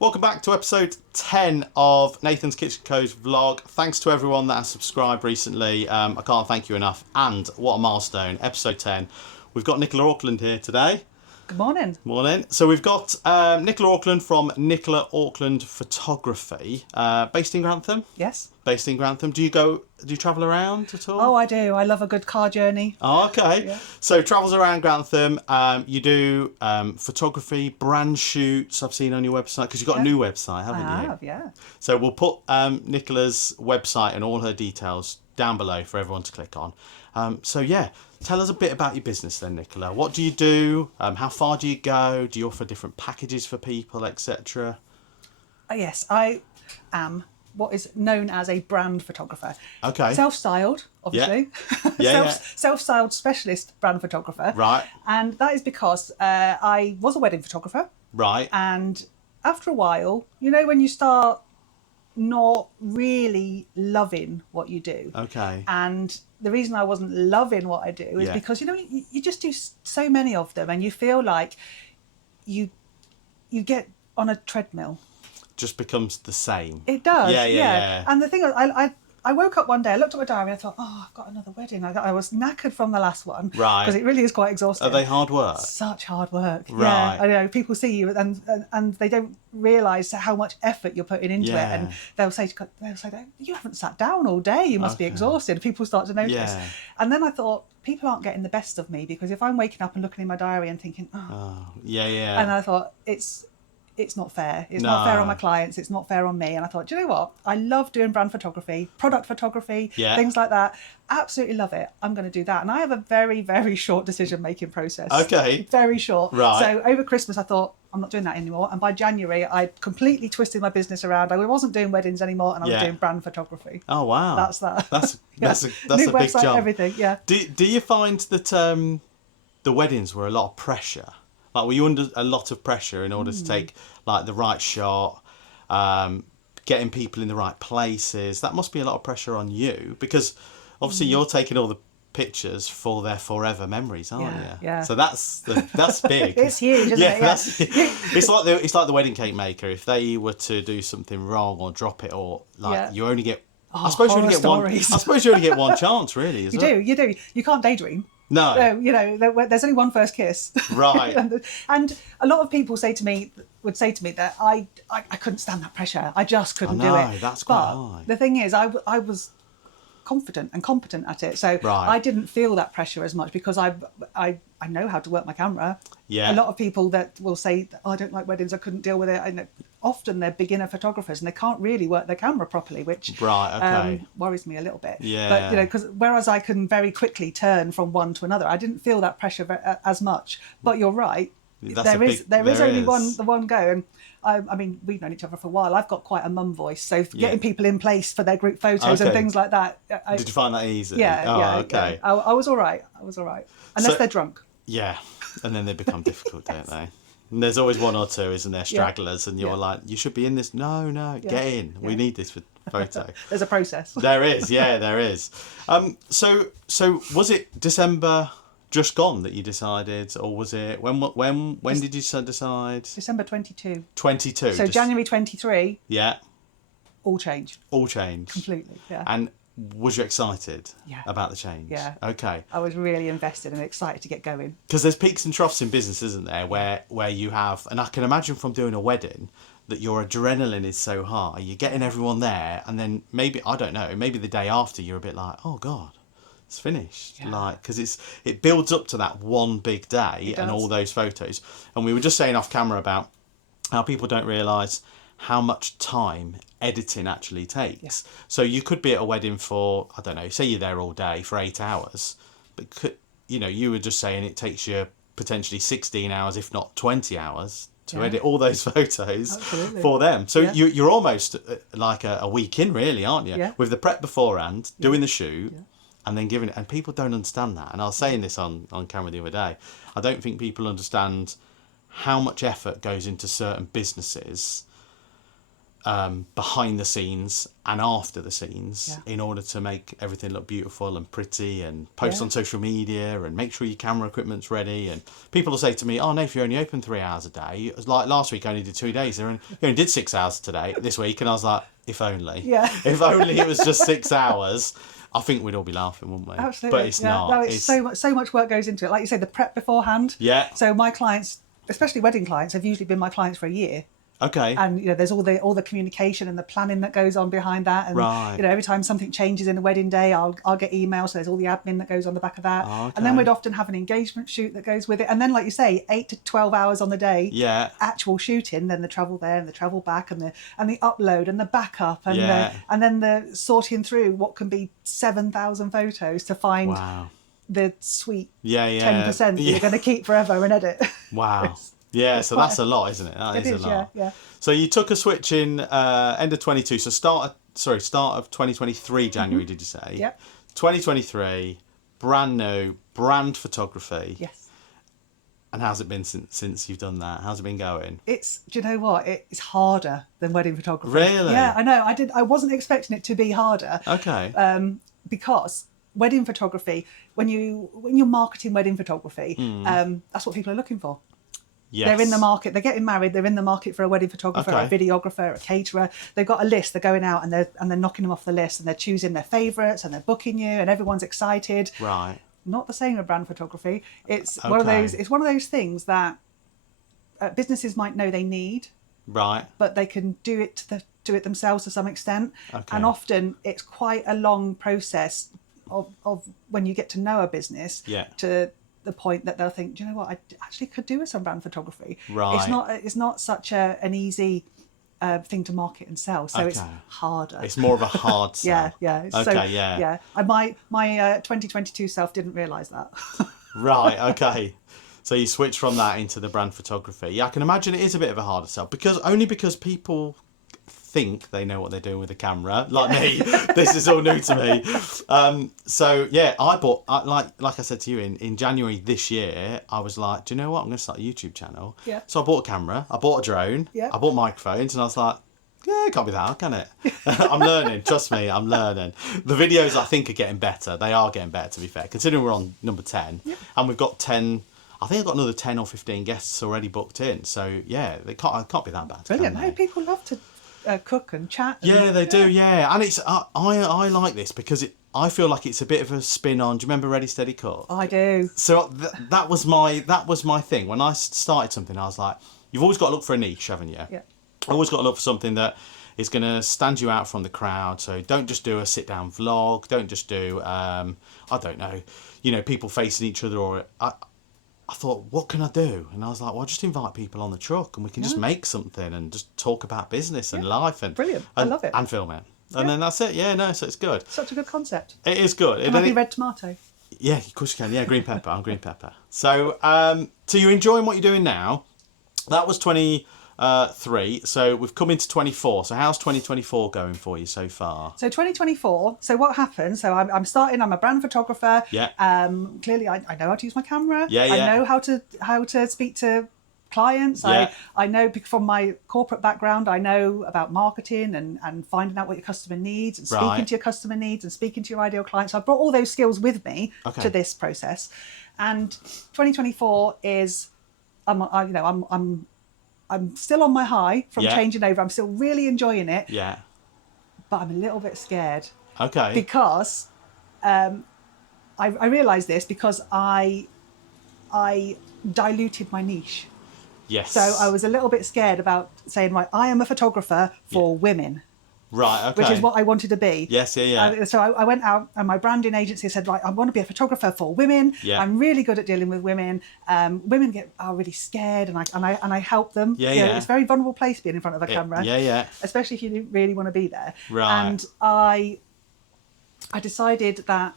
Welcome back to episode 10 of Nathan's Kitchen Co's vlog. Thanks to everyone that has subscribed recently. I can't thank you enough. And what a milestone, episode 10. We've got Nicola Auckland here today. Good morning. Morning. So we've got Nicola Auckland from Nicola Auckland Photography, based in Grantham. Yes. Based in Grantham. Do you travel around at all? Oh, I do. I love a good car journey. Oh, okay. Yeah. So travels around Grantham. You do photography, brand shoots. I've seen on your website because you've got a new website, haven't you? I have, yeah. So we'll put Nicola's website and all her details down below for everyone to click on. So yeah, tell us a bit about your business then, Nicola. What do you do? How far do you go? Do you offer different packages for people, etc.? Yes, I am what is known as a brand photographer. Okay. Self-styled, obviously. Yeah. Self-styled specialist brand photographer. Right. And that is because I was a wedding photographer. Right. And after a while, you know, when you start not really loving what you do. Okay. And the reason I wasn't loving what I do is because, you know, you just do so many of them and you feel like you get on a treadmill. Just becomes the same. It does. Yeah. And the thing is, I woke up one day, I looked at my diary, I thought, oh, I've got another wedding. I was knackered from the last one. Right. Because it really is quite exhausting. Are they hard work? Such hard work. Right. Yeah. I know, people see you and they don't realise how much effort you're putting into it. And they'll say, you haven't sat down all day, you must be exhausted. People start to notice. Yeah. And then I thought, people aren't getting the best of me because if I'm waking up and looking in my diary and thinking, and I thought, it's not fair. It's not fair on my clients. It's not fair on me. And I thought, do you know what? I love doing brand photography, product photography, things like that. Absolutely love it. I'm going to do that. And I have a very, very short decision-making process. Okay. Very short. Right. So over Christmas, I thought, I'm not doing that anymore. And by January, I completely twisted my business around. I wasn't doing weddings anymore and I was doing brand photography. Oh, wow. That's that. That's New a big website, jump. everything, yeah. Do you find that the weddings were a lot of pressure? Like, were you under a lot of pressure in order to take like the right shot, getting people in the right places? That must be a lot of pressure on you because obviously you're taking all the pictures for their forever memories, aren't you? Yeah. So that's big. It's huge, isn't it? Yeah. It's like the wedding cake maker. If they were to do something wrong or drop it or you only get. I suppose you only get one. I suppose you only get one chance, really. You do. You can't daydream. No. You know, there's only one first kiss. Right. And a lot of people would say to me that I couldn't stand that pressure. I just couldn't do it. That's quite high. The thing is, I was confident and competent at it. So I didn't feel that pressure as much because I know how to work my camera. Yeah. A lot of people that will say, I don't like weddings, I couldn't deal with it. I know, often they're beginner photographers and they can't really work their camera properly, which worries me a little bit. Yeah. But, you know, because whereas I can very quickly turn from one to another, I didn't feel that pressure as much. But you're right. There is only one go. And I mean, we've known each other for a while. I've got quite a mum voice, so getting people in place for their group photos and things like that. Did you find that easy? Yeah. Okay. Yeah. I was all right. Unless they're drunk. Yeah, and then they become difficult, don't they? And there's always one or two, isn't there, stragglers, and you're like, you should be in this. No, get in. We need this for photo. There's a process. There is, there is. So was it December just gone that you decided, or was it when did you decide? December 22. 22. So January 23. Yeah. All changed. Completely. Yeah. And was you excited about the change? Yeah. Okay. I was really invested and excited to get going. Because there's peaks and troughs in business, isn't there? Where you have, and I can imagine from doing a wedding that your adrenaline is so high, you're getting everyone there, and then maybe, I don't know, maybe the day after you're a bit like, oh God, it's finished. Like, because it builds up to that one big day and all those photos. And we were just saying off camera about how people don't realise how much time editing actually takes. Yeah. So you could be at a wedding for, I don't know, say you're there all day for 8 hours, but you were just saying it takes you potentially 16 hours, if not 20 hours to edit all those photos for them. So you're almost like a week in, really, aren't you? Yeah. With the prep beforehand, doing the shoot, and then giving it. And people don't understand that. And I was saying this on camera the other day. I don't think people understand how much effort goes into certain businesses behind the scenes and after the scenes Yeah. in order to make everything look beautiful and pretty, and post on social media and make sure your camera equipment's ready. And people will say to me, "Oh, Nath, you only open 3 hours a day." It was like last week I only did 2 days. You only did 6 hours today, this week. And I was like, if only. Yeah. If only it was just 6 hours. I think we'd all be laughing, wouldn't we? Absolutely. But it's yeah. not. No, it's so much work goes into it. Like you say, the prep beforehand. Yeah. So my clients, especially wedding clients, have usually been my clients for a year. Okay. And there's all the communication and the planning that goes on behind that. And Right. every time something changes in the wedding day, I'll get emails. So there's all the admin that goes on the back of that. Oh, okay. And then we'd often have an engagement shoot that goes with it. And then, like you say, 8 to 12 hours on the day. Yeah. Actual shooting, then the travel there and the travel back and the upload and the backup and Yeah. and then the sorting through what can be 7,000 photos to find Wow. the sweet Yeah, yeah. 10% that you're going to keep forever and edit. Wow. Yeah, so that's a lot, isn't it? That It is, a lot. yeah. So you took a switch in end of 22. So start of 2023 January, did you say? Yep. 2023, brand new, brand photography. Yes. And how's it been since you've done that? How's it been going? Do you know what? It's harder than wedding photography. Really? Yeah, I know. I wasn't expecting it to be harder. Okay. Because wedding photography, when you're marketing wedding photography, that's what people are looking for. Yes. They're in the market. They're getting married. They're in the market for a wedding photographer, Okay. a videographer, a caterer. They've got a list. They're going out and they're knocking them off the list, and they're choosing their favourites, and they're booking you, and everyone's excited. Right. Not the same with brand photography. It's Okay. one of those. It's one of those things that businesses might know they need, Right. but they can do it themselves to some extent. Okay. And often it's quite a long process of when you get to know a business. Yeah. To the point that they'll think, do you know what, I actually could do with some brand photography. Right. It's not such an easy thing to market and sell, so it's Okay. harder. It's more of a hard sell. yeah. Okay, yeah. And my 2022 self didn't realise that. Right, okay. So you switch from that into the brand photography. Yeah, I can imagine it is a bit of a harder sell because people think they know what they're doing with the camera. Like me, this is all new to me. So yeah, I bought like I said to you in January this year. I was like, do you know what? I'm going to start a YouTube channel. Yeah. So I bought a camera. I bought a drone. Yeah. I bought microphones, and I was like, yeah, it can't be that hard, can it? I'm learning. Trust me, I'm learning. The videos I think are getting better. They are getting better, to be fair. Considering we're on number 10, and we've got 10. I think I've got another 10 or 15 guests already booked in. So yeah, it can't be that bad. Brilliant. can No, they? people love to cook and chat. And, Yeah, they do. Yeah, and it's I like this because I feel like it's a bit of a spin on. Do you remember Ready Steady Cook? I do. So that was my thing when I started something. I was like, you've always got to look for a niche, haven't you? Yeah. Always got to look for something that is going to stand you out from the crowd. So don't just do a sit down vlog. Don't just do I don't know, people facing each other. Or I thought, what can I do? And I was like, well, I'll just invite people on the truck and we can just make something and just talk about business and life. And Brilliant. I love it. And film it. And then that's it. Yeah, no, so it's good. Such a good concept. It is good. Can I be red tomato? Yeah, of course you can. Yeah, green pepper. I'm green pepper. So, so you're enjoying what you're doing now. That was 23. So we've come into 24. So how's 2024 going for you so far? So 2024. So what happened? So I'm starting. I'm a brand photographer. Yeah. Clearly, I know how to use my camera. Yeah, yeah. I know how to speak to clients. Yeah. I know from my corporate background. I know about marketing and finding out what your customer needs and speaking Right. to your customer needs and speaking to your ideal clients. So I brought all those skills with me Okay. to this process. And 2024 is, I'm still on my high from Yeah. changing over. I'm still really enjoying it, Yeah. but I'm a little bit scared Okay. because I realised this because I diluted my niche. Yes. So I was a little bit scared about saying, right, I am a photographer for women, Right. Okay. which is what I wanted to be. Yes. Yeah. So I went out and my branding agency said, right, I want to be a photographer for women. Yeah. I'm really good at dealing with women. Women are really scared, and I help them. Yeah, You know, yeah. It's a very vulnerable place being in front of a camera. Yeah. Yeah. Especially if you really want to be there. Right. And I decided that.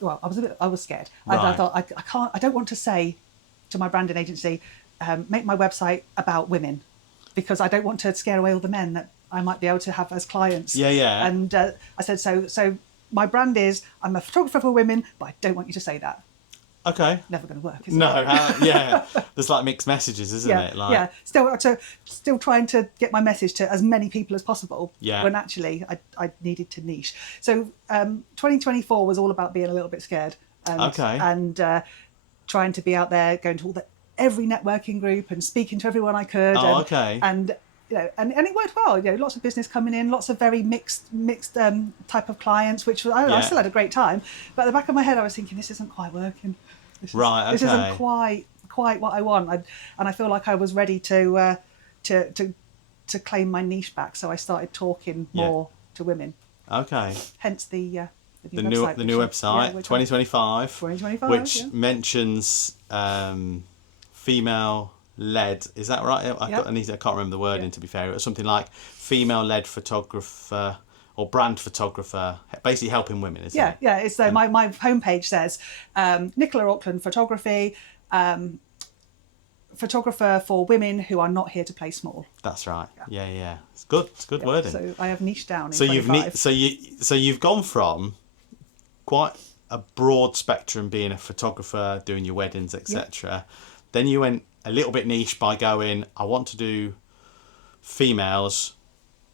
Well, I was scared. I Right. thought I don't want to say to my branding agency, make my website about women, because I don't want to scare away all the men that I might be able to have as clients. Yeah, yeah. And I said, so my brand is, I'm a photographer for women, but I don't want you to say that. Okay. Never going to work, is it? No, yeah. There's like mixed messages, isn't it? Like, yeah. Still trying to get my message to as many people as possible. Yeah. When actually I needed to niche. So 2024 was all about being a little bit scared. And trying to be out there, going to every networking group and speaking to everyone I could. Oh, okay. And and it worked well. Lots of business coming in, lots of very mixed type of clients, which I still had a great time. But at the back of my head, I was thinking, this isn't quite working. This isn't quite what I want. And I feel like I was ready to claim my niche back. So I started talking more to women. Okay. Hence the new website, 2025, which yeah. mentions female-led. Is that right? I can't remember the wording, to be fair. It was something like female-led photographer or brand photographer, basically helping women, isn't it? Yeah. It's my homepage says Nicola Auckland Photography, photographer for women who are not here to play small. That's right. Yeah. It's good. It's good wording. So I have niched down. So you've gone from quite a broad spectrum, being a photographer, doing your weddings, etc. Then you went a little bit niche by going, I want to do females,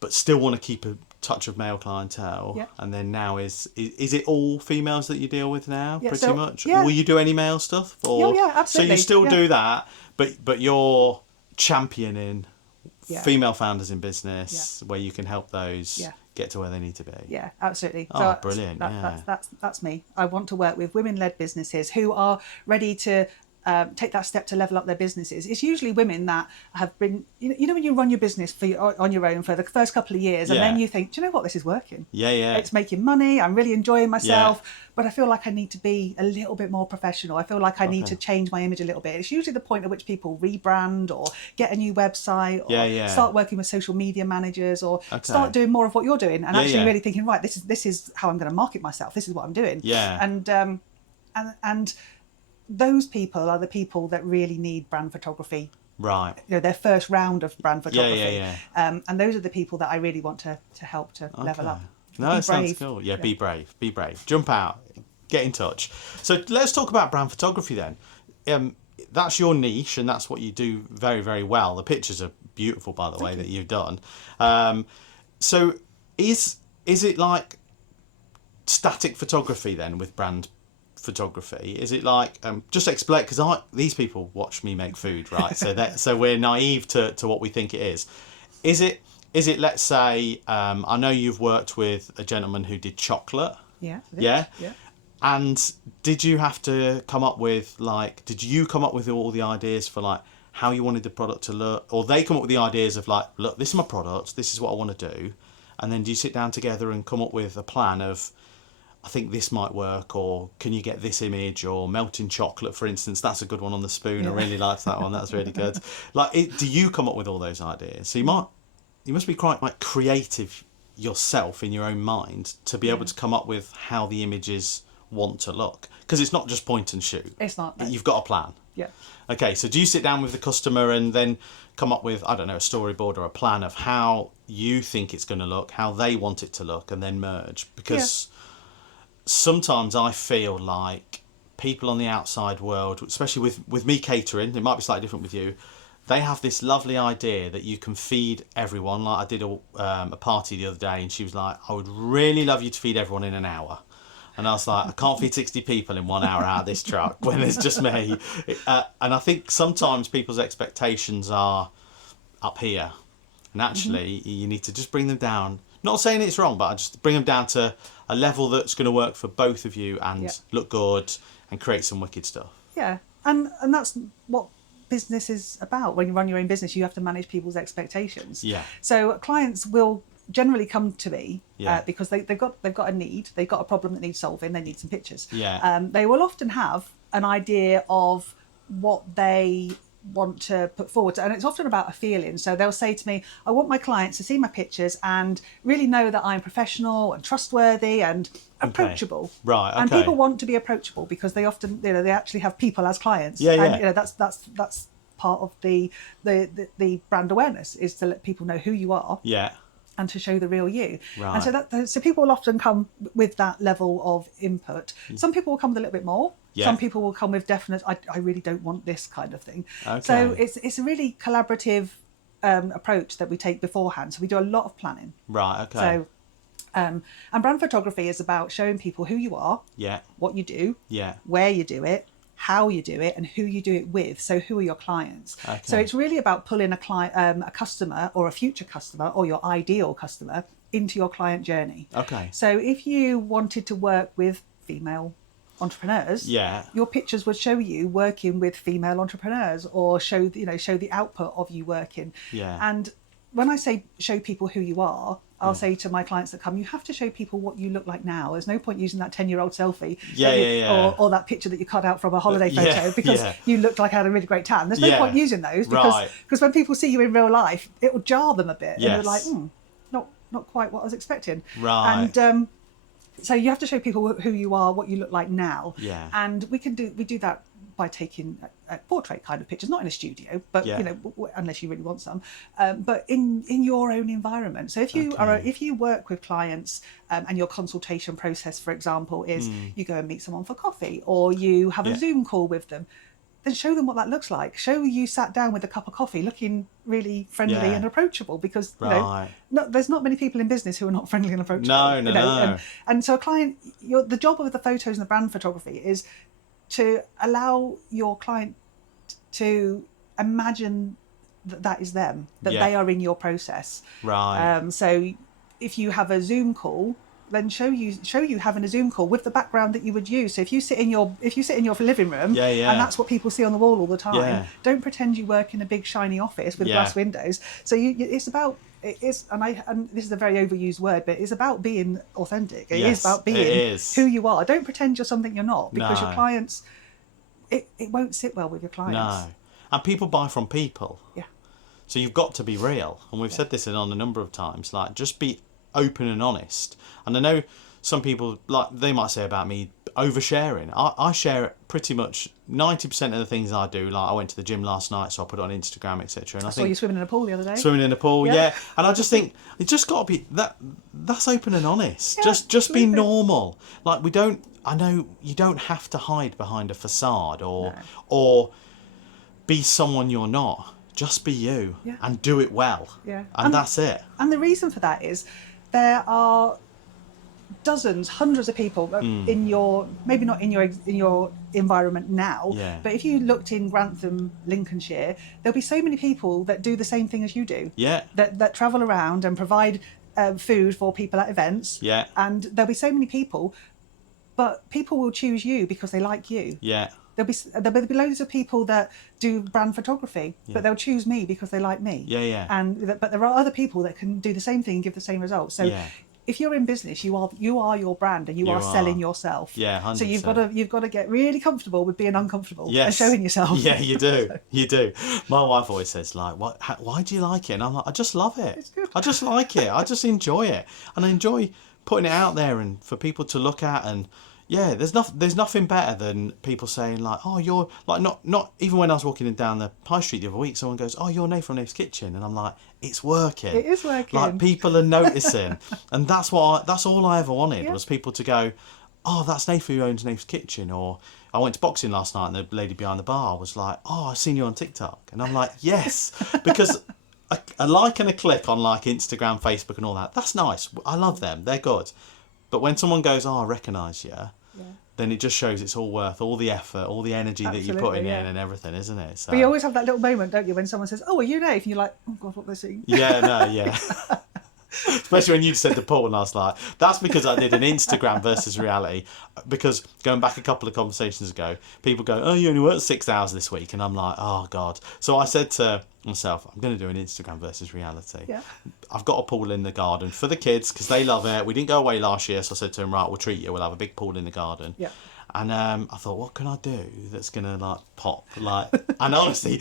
but still want to keep a touch of male clientele. Yeah. And then now is it all females that you deal with now, pretty much? Yeah. Will you do any male stuff? Or, yeah, absolutely. So you still do that, but you're championing female founders in business where you can help those get to where they need to be. Yeah, absolutely. Oh, brilliant. That's me. I want to work with women-led businesses who are ready to take that step to level up their businesses. It's usually women that have been, when you run your business on your own for the first couple of years, and then you think, do you know what, this is working. Yeah. It's making money. I'm really enjoying myself, but I feel like I need to be a little bit more professional. I feel like I need to change my image a little bit. It's usually the point at which people rebrand or get a new website or start working with social media managers or start doing more of what you're doing and actually really thinking, right, this is how I'm going to market myself. This is what I'm doing. Yeah. And those people are the people that really need brand photography. Right. Their first round of brand photography. Yeah. And those are the people that I really want to help to level up. No, that sounds cool. Yeah, be brave. Jump out. Get in touch. So let's talk about brand photography then. That's your niche and that's what you do very, very well. The pictures are beautiful, by the way, that you've done. So is it like static photography then with brand photography? Is it like just explain, because these people watch me make food, right? So we're naive to what we think it is. Is it let's say I know you've worked with a gentleman who did chocolate. Yeah. And did you have to come up with did you come up with all the ideas for like how you wanted the product to look, or they come up with the ideas of like, look, this is my product, this is what I want to do, and then do you sit down together and come up with a plan of, I think this might work, or can you get this image, or melting chocolate, for instance? That's a good one on the spoon. I really liked that one. That's really good. Do you come up with all those ideas? So you must be quite like creative yourself in your own mind to be able to come up with how the images want to look, because it's not just point and shoot. It's not. No. You've got a plan. Yeah. Okay, so do you sit down with the customer and then come up with, I don't know, a storyboard or a plan of how you think it's going to look, how they want it to look, and then merge? Because sometimes I feel like people on the outside world, especially with me catering, it might be slightly different with you, they have this lovely idea that you can feed everyone. Like I did a party the other day and she was like, I would really love you to feed everyone in an hour. And I was like, I can't feed 60 people in 1 hour out of this truck when it's just me. And I think sometimes people's expectations are up here. And actually, you need to just bring them down. Not saying it's wrong, but I just bring them down to a level that's going to work for both of you and look good and create some wicked stuff. Yeah. And that's what business is about. When you run your own business, you have to manage people's expectations. Yeah. So clients will generally come to me because they've got a need, they've got a problem that needs solving, they need some pictures. Yeah. They will often have an idea of what they want to put forward, and it's often about a feeling. So they'll say to me, I want my clients to see my pictures and really know that I'm professional and trustworthy and approachable. Right. Okay. And people want to be approachable because they often, they actually have people as clients. Yeah. And that's part of the brand awareness, is to let people know who you are. Yeah. and to show the real you. Right. And so people will often come with that level of input. Some people will come with a little bit more. Yeah. Some people will come with definite, I really don't want this kind of thing. Okay. So it's a really collaborative approach that we take beforehand. So we do a lot of planning. Right, okay. So, and brand photography is about showing people who you are, Yeah. what you do, Yeah. where you do it, how you do it, and who you do it with. So who are your clients? Okay. So it's really about pulling a customer or a future customer or your ideal customer into your client journey. Okay. So if you wanted to work with female entrepreneurs, Yeah. your pictures would show you working with female entrepreneurs, or show the output of you working. Yeah. And when I say show people who you are, I'll say to my clients that come, you have to show people what you look like now. There's no point using that 10-year-old selfie or that picture that you cut out from a holiday photo because you looked like I had a really great tan. There's no point using those because when people see you in real life, it will jar them a bit. Yes. And they're like, not quite what I was expecting. Right. And so you have to show people who you are, what you look like now. Yeah. And we do that by taking a portrait kind of pictures, not in a studio, but unless you really want some, but in your own environment. So if you work with clients and your consultation process, for example, is you go and meet someone for coffee, or you have a Zoom call with them, then show them what that looks like. Show you sat down with a cup of coffee looking really friendly and approachable, because there's not many people in business who are not friendly and approachable. No. And so a client, the job of the photos and the brand photography is to allow your client to imagine that is them, that they are in your process. Right. So if you have a Zoom call, then show you having a Zoom call with the background that you would use. So if you sit in your living room, and that's what people see on the wall all the time, don't pretend you work in a big shiny office with glass windows. So and this is a very overused word, but it's about being authentic. It is about being who you are. Don't pretend you're something you're not, because your clients, it won't sit well with your clients. No. And people buy from people. Yeah. So you've got to be real. And we've said this on a number of times, like, just be open and honest. And I know some people, like, they might say about me oversharing. I share pretty much 90% of the things I do. Like, I went to the gym last night, so I put it on Instagram, etc. And I saw you swimming in a pool the other day. Swimming in a pool, yeah. And I just think it just got to be that's open and honest. Yeah, just be normal. Like, I know you don't have to hide behind a facade or be someone you're not. Just be you and do it well. Yeah. And that's it. And the reason for that is there are dozens, hundreds of people in your, maybe not in your environment now, but if you looked in Grantham, Lincolnshire, there'll be so many people that do the same thing as you do. Yeah. That travel around and provide food for people at events. Yeah. And there'll be so many people, but people will choose you because they like you. Yeah. There'll be loads of people that do brand photography, but they'll choose me because they like me. Yeah. But there are other people that can do the same thing and give the same results. So if you're in business, you are your brand, and you are selling yourself. Yeah, 100%. So you've got to get really comfortable with being uncomfortable and showing yourself. Yeah, you do. You do. My wife always says, like, why do you like it? And I'm like, I just love it. It's good. I just like it. I just enjoy it, and I enjoy putting it out there and for people to look at. And yeah, there's nothing better than people saying, like, oh, you're like, not even when I was walking down the high street the other week, someone goes, oh, you're Nate from Nate's Kitchen, and I'm like, it's working. It is working. Like, people are noticing, and that's all I ever wanted was people to go, oh, that's Nate who owns Nate's Kitchen. Or I went to boxing last night, and the lady behind the bar was like, oh, I've seen you on TikTok, and I'm like, yes, because a like and a click on, like, Instagram, Facebook, and all that, that's nice. I love them. They're good. But when someone goes, oh, I recognise you, then it just shows it's all worth all the effort, all the energy that you're putting in and everything, isn't it? So, but you always have that little moment, don't you, when someone says, oh, are you Nate? And you're like, oh, God, what they're seeing. Yeah. Especially when you said to Paul, and I was like, that's because I did an Instagram versus reality. Because going back a couple of conversations ago, people go, oh, you only worked 6 hours this week. And I'm like, oh, God. So I said to myself, I'm going to do an Instagram versus reality. Yeah. I've got a pool in the garden for the kids because they love it. We didn't go away last year, so I said to them, right, we'll treat you. We'll have a big pool in the garden. Yeah. And I thought, what can I do that's gonna like pop? Like, and honestly,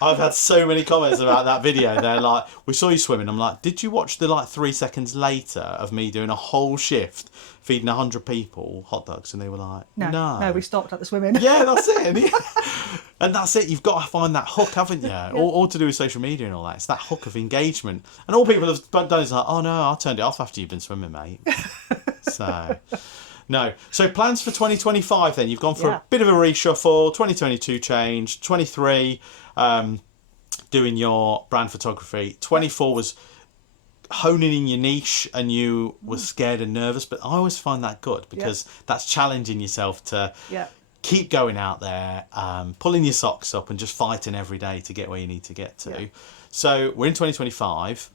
I've had so many comments about that video. They're like, "We saw you swimming." I'm like, "Did you watch the like 3 seconds later of me doing a whole shift feeding 100 people hot dogs?" And they were like, "No, we stopped at the swimming." Yeah, that's it. And that's it. You've got to find that hook, haven't you? All to do with social media and all that. It's that hook of engagement. And all people have done is like, "Oh no, I turned it off after you've been swimming, mate." So. No. So plans for 2025 then. You've gone for a bit of a reshuffle. 2022 change. 23 doing your brand photography. 24 was honing in your niche and you were scared and nervous. But I always find that good because that's challenging yourself to keep going out there, pulling your socks up and just fighting every day to get where you need to get to. So we're in 2025.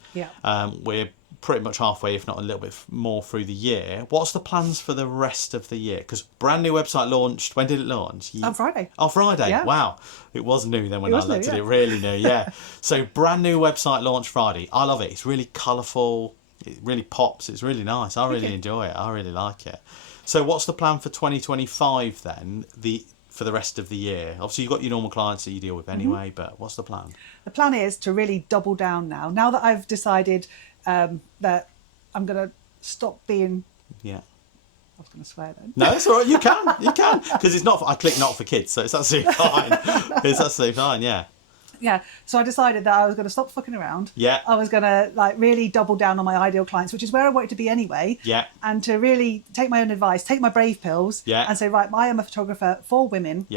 We're pretty much halfway, if not a little bit more through the year. What's the plans for the rest of the year? Because brand new website launched. When did it launch? On Friday. Oh, Friday. Yeah. Wow. It was new then when I looked at it. Really new, yeah. So brand new website launched Friday. I love it. It's really colourful. It really pops. It's really nice. I really enjoy it. I really like it. So what's the plan for 2025 then? For the rest of the year? Obviously, you've got your normal clients that you deal with anyway, but what's the plan? The plan is to really double down now. Now that I've decided that I'm going to stop being... Yeah. I was going to swear then. No, it's all right. You can. Because it's not... I click not for kids, so it's absolutely fine. It's absolutely fine, yeah. Yeah, so I decided that I was going to stop fucking around. Yeah. I was going to like really double down on my ideal clients, which is where I wanted to be anyway. Yeah. And to really take my own advice, take my brave pills, and say, right, I am a photographer for women,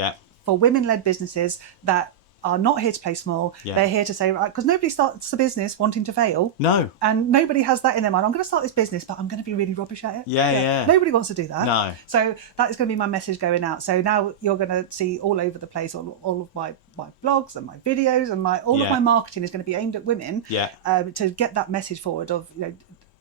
for women-led businesses that are not here to play small. They're here to say, right, because nobody starts a business wanting to fail. No. And nobody has that in their mind. I'm going to start this business, but I'm going to be really rubbish at it. Yeah. Nobody wants to do that. No. So that is going to be my message going out. So now you're going to see all over the place, all of my blogs and my videos and all of my marketing is going to be aimed at women. To get that message forward of,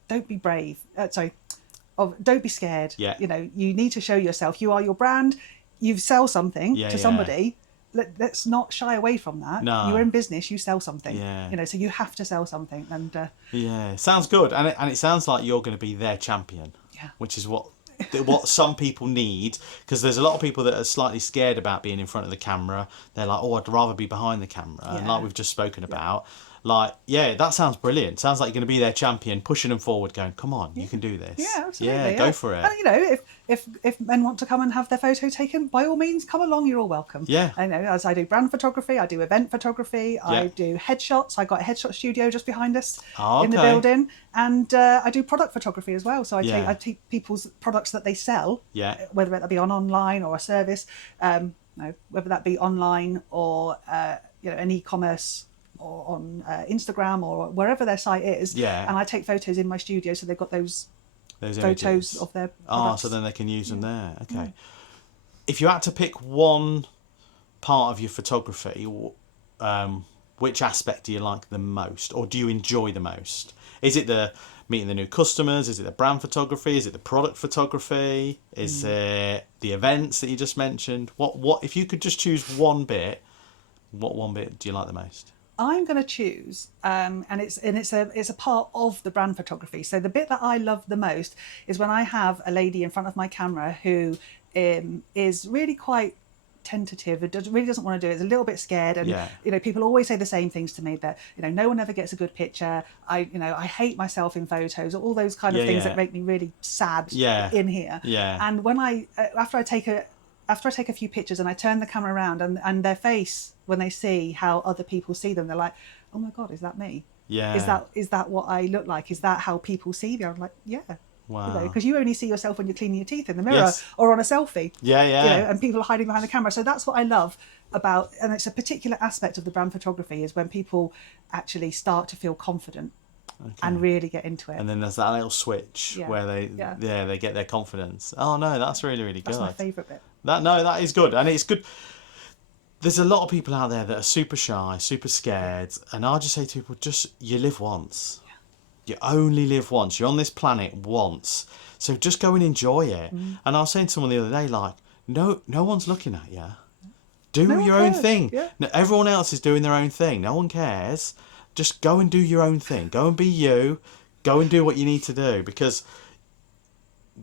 don't be brave. Don't be scared. You need to show yourself. You are your brand. You sell something to somebody. Let's not shy away from that. No. You're in business, you sell something. So you have to sell something. And sounds good. And it sounds like you're going to be their champion. Which is what some people need, because there's a lot of people that are slightly scared about being in front of the camera. They're like, I'd rather be behind the camera. And like we've just spoken about, that sounds brilliant. Sounds like you're going to be their champion, pushing them forward, going, come on, you can do this. Yeah, absolutely. Yeah, go for it. And if men want to come and have their photo taken, by all means, come along. You're all welcome. Yeah. As I do brand photography, I do event photography, I do headshots. I got a headshot studio just behind us in the building, and I do product photography as well. So I take people's products that they sell, whether that be online or a service, whether that be online or an e-commerce, or on Instagram or wherever their site is, and I take photos in my studio, so they've got those photos images of their products. So then they can use them there. Okay. If you had to pick one part of your photography, which aspect do you like the most, or do you enjoy the most? Is it the meeting the new customers? Is it the brand photography? Is it the product photography? Is it the events that you just mentioned? What if you could just choose one bit, what one bit do you like the most? I'm going to choose, and it's a part of the brand photography. So the bit that I love the most is when I have a lady in front of my camera who is really quite tentative and really doesn't want to do it. Is a little bit scared, and people always say the same things to me that no one ever gets a good picture. I hate myself in photos. All those kind of things that make me really sad in here. And when after I take a few pictures and I turn the camera around and their face, when they see how other people see them, they're like, oh my God, is that me? Is that what I look like? Is that how people see me? I'm like, yeah. Wow. Because you only see yourself when you're cleaning your teeth in the mirror or on a selfie. And people are hiding behind the camera. So that's what I love about, and it's a particular aspect of the brand photography, is when people actually start to feel confident. And really get into it. And then there's that little switch where they get their confidence. Oh no, that's really, really good. That's my favourite bit. That is good. And it's good. There's a lot of people out there that are super shy, super scared. And I'll just say to people, you live once. You only live once. You're on this planet once. So just go and enjoy it. And I was saying to someone the other day, like, no one's looking at you. Do your own thing. No, everyone else is doing their own thing. No one cares. Just go and do your own thing. Go and be you. Go and do what you need to do. Because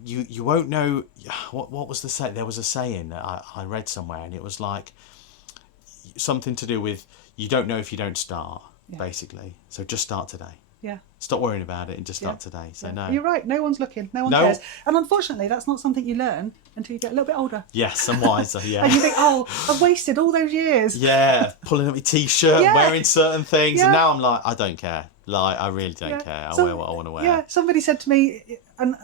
you won't know what was the say. There was a saying that I read somewhere, and it was like something to do with you don't know if you don't start, basically. So just start today. Yeah. Stop worrying about it and just start today. So no. You're right. No one's looking. No one cares. And unfortunately, that's not something you learn until you get a little bit older. Yes, and wiser. Yeah. And you think, oh, I've wasted all those years. Yeah, pulling up my t-shirt, wearing certain things, and now I'm like, I don't care. Like, I really don't care. I'll wear what I want to wear. Yeah. Somebody said to me, and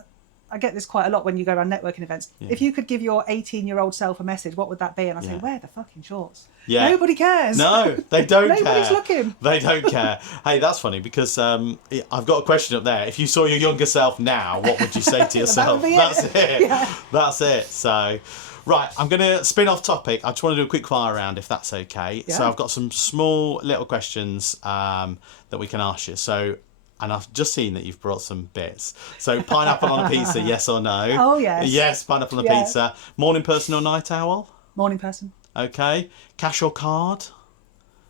I get this quite a lot when you go around networking events. Yeah. If you could give your 18-year-old self a message, what would that be? And I say, wear the fucking shorts. Yeah. Nobody cares. No, they don't care. Nobody's looking. They don't care. Hey, that's funny because I've got a question up there. If you saw your younger self now, what would you say to yourself? That's it. Yeah. That's it. So, right, I'm going to spin off topic. I just want to do a quick fire round if that's okay. Yeah. So I've got some small little questions that we can ask you. So, and I've just seen that you've brought some bits. So pineapple on a pizza, yes or no? Oh, yes. Yes, pineapple on a pizza. Morning person or night owl? Morning person. Okay. Cash or card?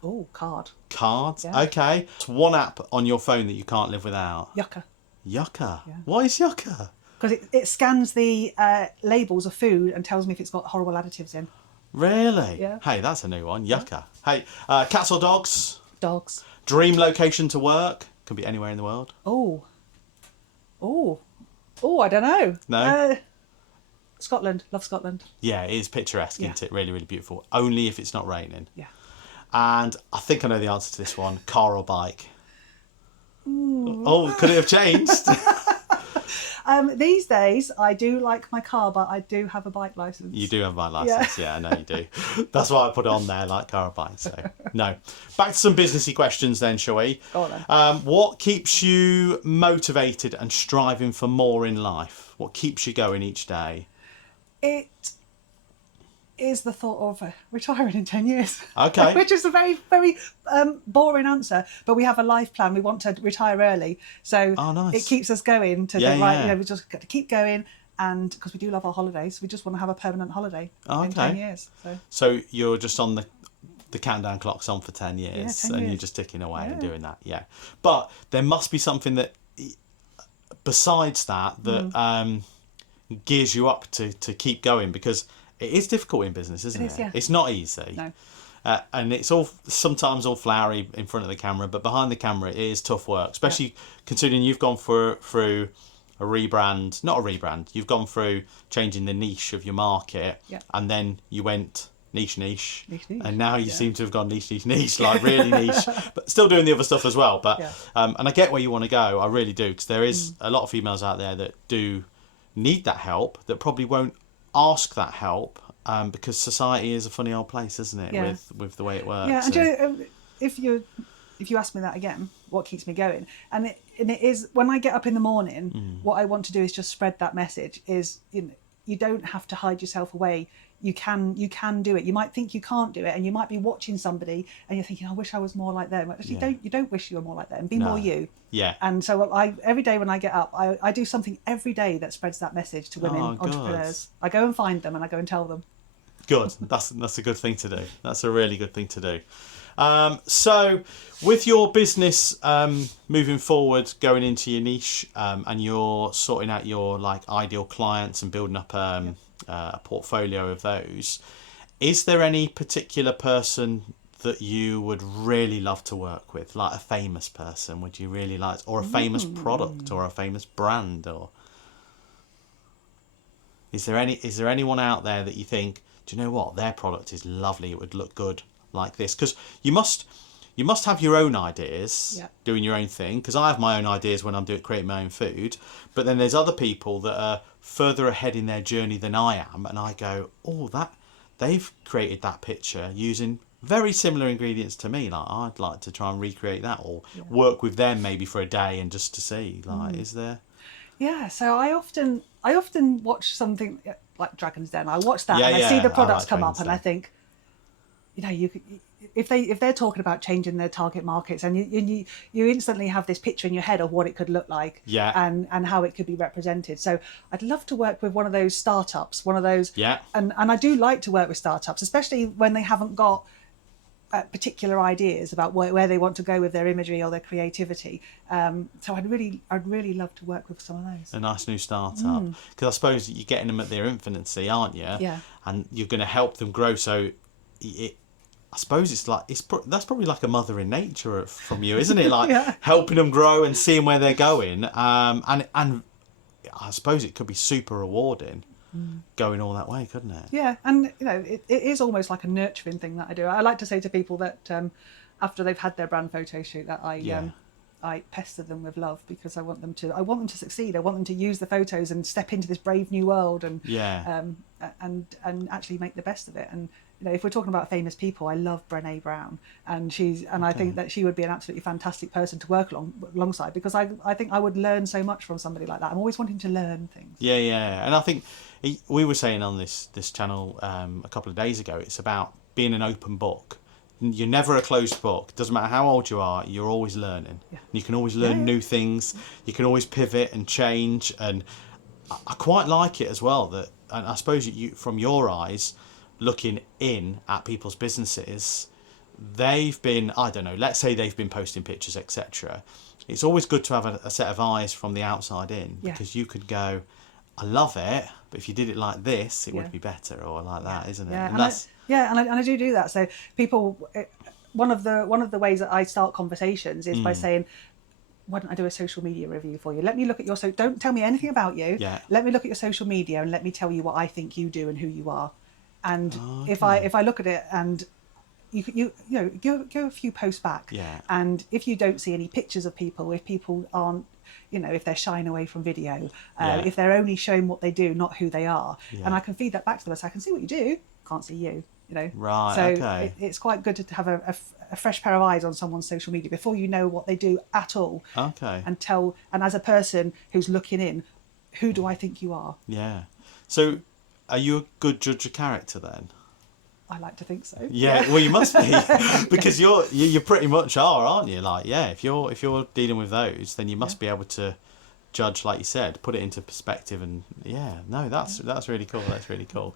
Oh, card. Card? Yeah. Okay. It's one app on your phone that you can't live without? Yucca. Yucca? Yeah. Why is Yucca? Because it scans the labels of food and tells me if it's got horrible additives in. Really? Yeah. Hey, that's a new one. Yucca. Yeah. Hey, cats or dogs? Dogs. Dream location to work? Can be anywhere in the world. Oh, I don't know. No? Scotland. Love Scotland. Yeah, it is picturesque, isn't it? Really, really beautiful. Only if it's not raining. Yeah. And I think I know the answer to this one. Car or bike? Ooh. Oh, could it have changed? These days, I do like my car, but I do have a bike licence. You do have a bike licence, yeah, I know you do. That's why I put it on there, like car or bike. So, no. Back to some businessy questions then, shall we? Go on then. What keeps you motivated and striving for more in life? What keeps you going each day? It is the thought of retiring in 10 years. Okay. Which is a very, very boring answer, but we have a life plan. We want to retire early. So it keeps us going to think, right, we just got to keep going. And because we do love our holidays, we just want to have a permanent holiday in 10 years. So you're just on the countdown clock's on for 10 years, 10 years. And you're just ticking away and doing that. Yeah. But there must be something that, besides that, gears you up to keep going, because it is difficult in business, isn't it? Yeah. It's not easy. No. And it's sometimes all flowery in front of the camera, but behind the camera it is tough work, especially considering you've gone through a rebrand, not a rebrand, you've gone through changing the niche of your market, and then you went niche, and now you seem to have gone niche, like really niche, but still doing the other stuff as well. But and I get where you want to go, I really do, because there is a lot of females out there that do need that help, that probably won't ask that help, because society is a funny old place, isn't it? With the way it works. Yeah, and you know, if you ask me that again, what keeps me going, and it is when I get up in the morning, what I want to do is just spread that message. Is you don't have to hide yourself away. You can do it. You might think you can't do it, and you might be watching somebody and you're thinking, I wish I was more like them. Actually, you don't wish you were more like them. Be more you. Yeah. And so every day when I get up, I do something every day that spreads that message to women entrepreneurs. I go and find them and I go and tell them. Good. That's a good thing to do. That's a really good thing to do. So with your business moving forward, going into your niche, and you're sorting out your ideal clients and building up a portfolio of those, is there any particular person that you would really love to work with, like a famous person? Would you really like, or a famous product, or a famous brand, or is there anyone out there that you think, do you know what, their product is lovely, it would look good like this? Because you must have your own ideas, doing your own thing, because I have my own ideas when I'm creating my own food, but then there's other people that are further ahead in their journey than I am, and I go, that they've created that picture using very similar ingredients to me, like I'd like to try and recreate that, or work with them maybe for a day and just to see, is there? So I often watch something like Dragon's Den. I watch that and I see the products come up and I think, if they're talking about changing their target markets, and you instantly have this picture in your head of what it could look like, and how it could be represented. So I'd love to work with one of those startups, and I do like to work with startups, especially when they haven't got particular ideas about where they want to go with their imagery or their creativity. So I'd really love to work with some of those. A nice new startup, because I suppose you're getting them at their infancy, aren't you? Yeah. And you're going to help them grow. So I suppose that's probably like a mother in nature from you, isn't it? Like Yeah. helping them grow and seeing where they're going. And I suppose it could be super rewarding. Going all that way, couldn't it? Yeah, and it is almost like a nurturing thing that I do. I like to say to people that after they've had their brand photo shoot, that I pester them with love, because I want them to succeed. I want them to use the photos and step into this brave new world and and actually make the best of it. And if we're talking about famous people, I love Brené Brown, and I think that she would be an absolutely fantastic person to work alongside, because I think I would learn so much from somebody like that. I'm always wanting to learn things. Yeah, and I think we were saying on this channel a couple of days ago, it's about being an open book. You're never a closed book. Doesn't matter how old you are, you're always learning. Yeah. You can always learn new things. You can always pivot and change, and I quite like it as well that, and I suppose you from your eyes, looking in at people's businesses, they've been, I don't know, let's say they've been posting pictures, etc. It's always good to have a set of eyes from the outside in, because you could go, I love it, but if you did it like this, it would be better, or like that, isn't it? Yeah, and I do that. So people, one of the ways that I start conversations is by saying, why don't I do a social media review for you? Let me look at don't tell me anything about you. Yeah. Let me look at your social media and let me tell you what I think you do and who you are. And if I look at it and you go a few posts back, and if you don't see any pictures of people, if people aren't, if they're shying away from video, if they're only showing what they do, not who they are, and I can feed that back to them. So I can see what you do, can't see you. Right. So okay. It's quite good to have a fresh pair of eyes on someone's social media before you know what they do at all. Okay. And as a person who's looking in, who do I think you are? Yeah. So, are you a good judge of character then? I like to think so. Yeah. Well, you must be, because you pretty much are, aren't you? Like, if you're dealing with those, then you must be able to judge, like you said, put it into perspective, and that's really cool. That's really cool.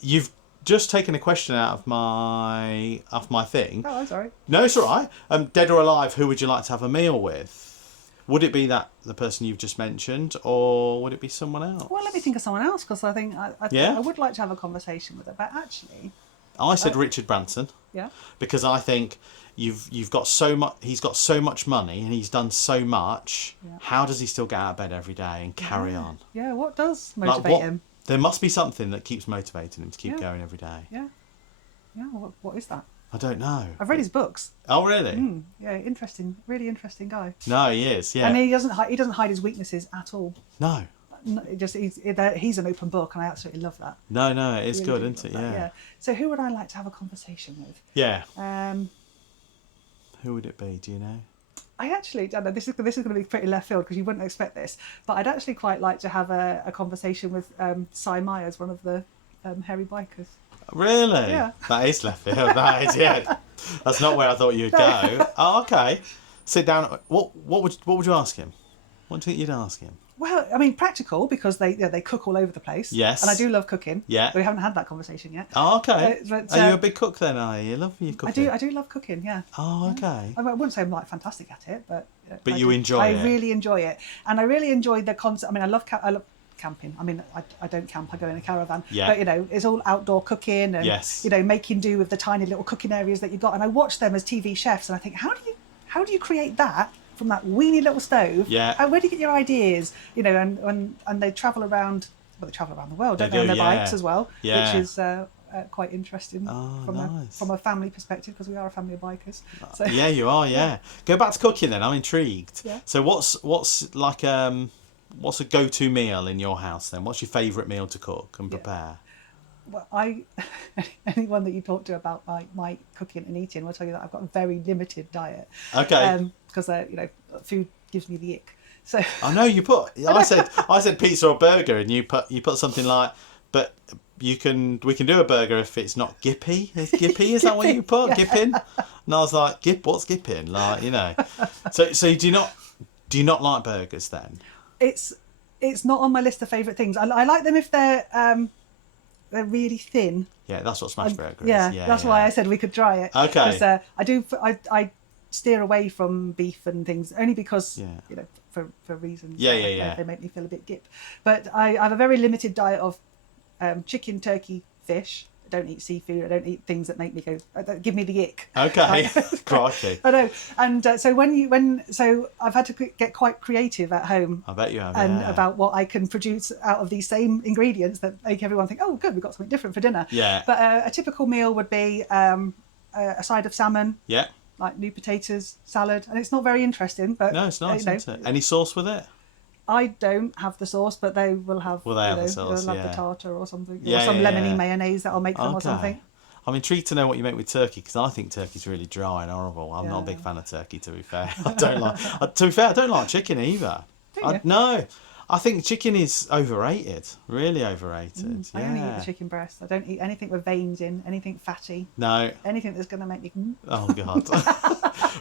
You've just taken a question out of my thing. Oh, I'm sorry. No, it's all right. Dead or alive, who would you like to have a meal with? Would it be the person you've just mentioned, or would it be someone else? Well, let me think of someone else, because I think I would like to have a conversation with her. But actually, I said Richard Branson. Yeah. Because I think you've got so much. He's got so much money, and he's done so much. Yeah. How does he still get out of bed every day and carry on? Yeah. What does motivate him? There must be something that keeps motivating him to keep going every day. Yeah. Yeah. What is that? I don't know. I've read his books. Oh, really? Yeah, interesting. Really interesting guy. No, he is. Yeah. And he doesn't hide his weaknesses at all. No. He's an open book, and I absolutely love that. No, it's really good, isn't it? Yeah. So who would I like to have a conversation with? Yeah. Who would it be? Do you know? I actually don't know. This is going to be pretty left field, because you wouldn't expect this, but I'd actually quite like to have a conversation with Cy Myers, one of the hairy bikers. Really? Yeah. That is left field. That is, yeah. That's not where I thought you'd go. Oh, okay. Sit down. What would you ask him? What do you think you'd ask him? Well, I mean, practical, because they cook all over the place. Yes. And I do love cooking. Yeah. We haven't had that conversation yet. Oh, okay. Are you a big cook then? Are you? Love your cooking. I do love cooking. Yeah. Oh, okay. I wouldn't say I'm like fantastic at it, but you enjoy it. I really enjoy it, and I really enjoy the concept. I mean, I love camping. I mean, I don't camp. I go in a caravan. Yeah. But it's all outdoor cooking, and making do with the tiny little cooking areas that you've got. And I watch them as TV chefs, and I think, how do you create that from that weeny little stove? Yeah. And where do you get your ideas? And they travel around. Well, they travel around the world, don't they? On their bikes as well, which is quite interesting from a family perspective, because we are a family of bikers. So. Yeah, you are. Yeah. Go back to cooking then. I'm intrigued. Yeah. So what's like what's a go-to meal in your house then? What's your favourite meal to cook and prepare? Well, anyone that you talk to about my cooking and eating will tell you that I've got a very limited diet. Okay. Because food gives me the ick. So I know you put. I said pizza or burger, and you put something like, but we can do a burger if it's not gippy. Is gippy? Is that what you put? Yeah. Gipping? And I was like, what's gipping? Like, So do you not like burgers then? It's not on my list of favourite things. I like them if they're they're really thin. Yeah, that's what smash burger is. Yeah, that's why I said we could try it. Okay. 'Cause, I steer away from beef and things only because you know for reasons. They make me feel a bit gip. But I have a very limited diet of chicken, turkey, fish. I don't eat seafood. I don't eat things that make me go. Give me the ick. Okay, crikey. I know, and so I've had to get quite creative at home. I bet you have. And yeah. about what I can produce out of these same ingredients that make everyone think, oh, good, we've got something different for dinner. Yeah. But a typical meal would be a side of salmon. Yeah. Like new potatoes, salad, and it's not very interesting. But no, it's nice. Isn't it? Any sauce with it? I don't have the sauce, but they will have. Will they have the sauce? They'll have the tartar or something, Yeah, or some yeah, lemony mayonnaise that I'll make them or something. I'm intrigued to know what you make with turkey because I think turkey's really dry and horrible. I'm not a big fan of turkey, to be fair. I don't like. To be fair, I don't like chicken either. Do you? No, I think chicken is overrated. Really overrated. I only eat the chicken breast. I don't eat anything with veins in, anything fatty. No. Anything that's going to make me. Oh God.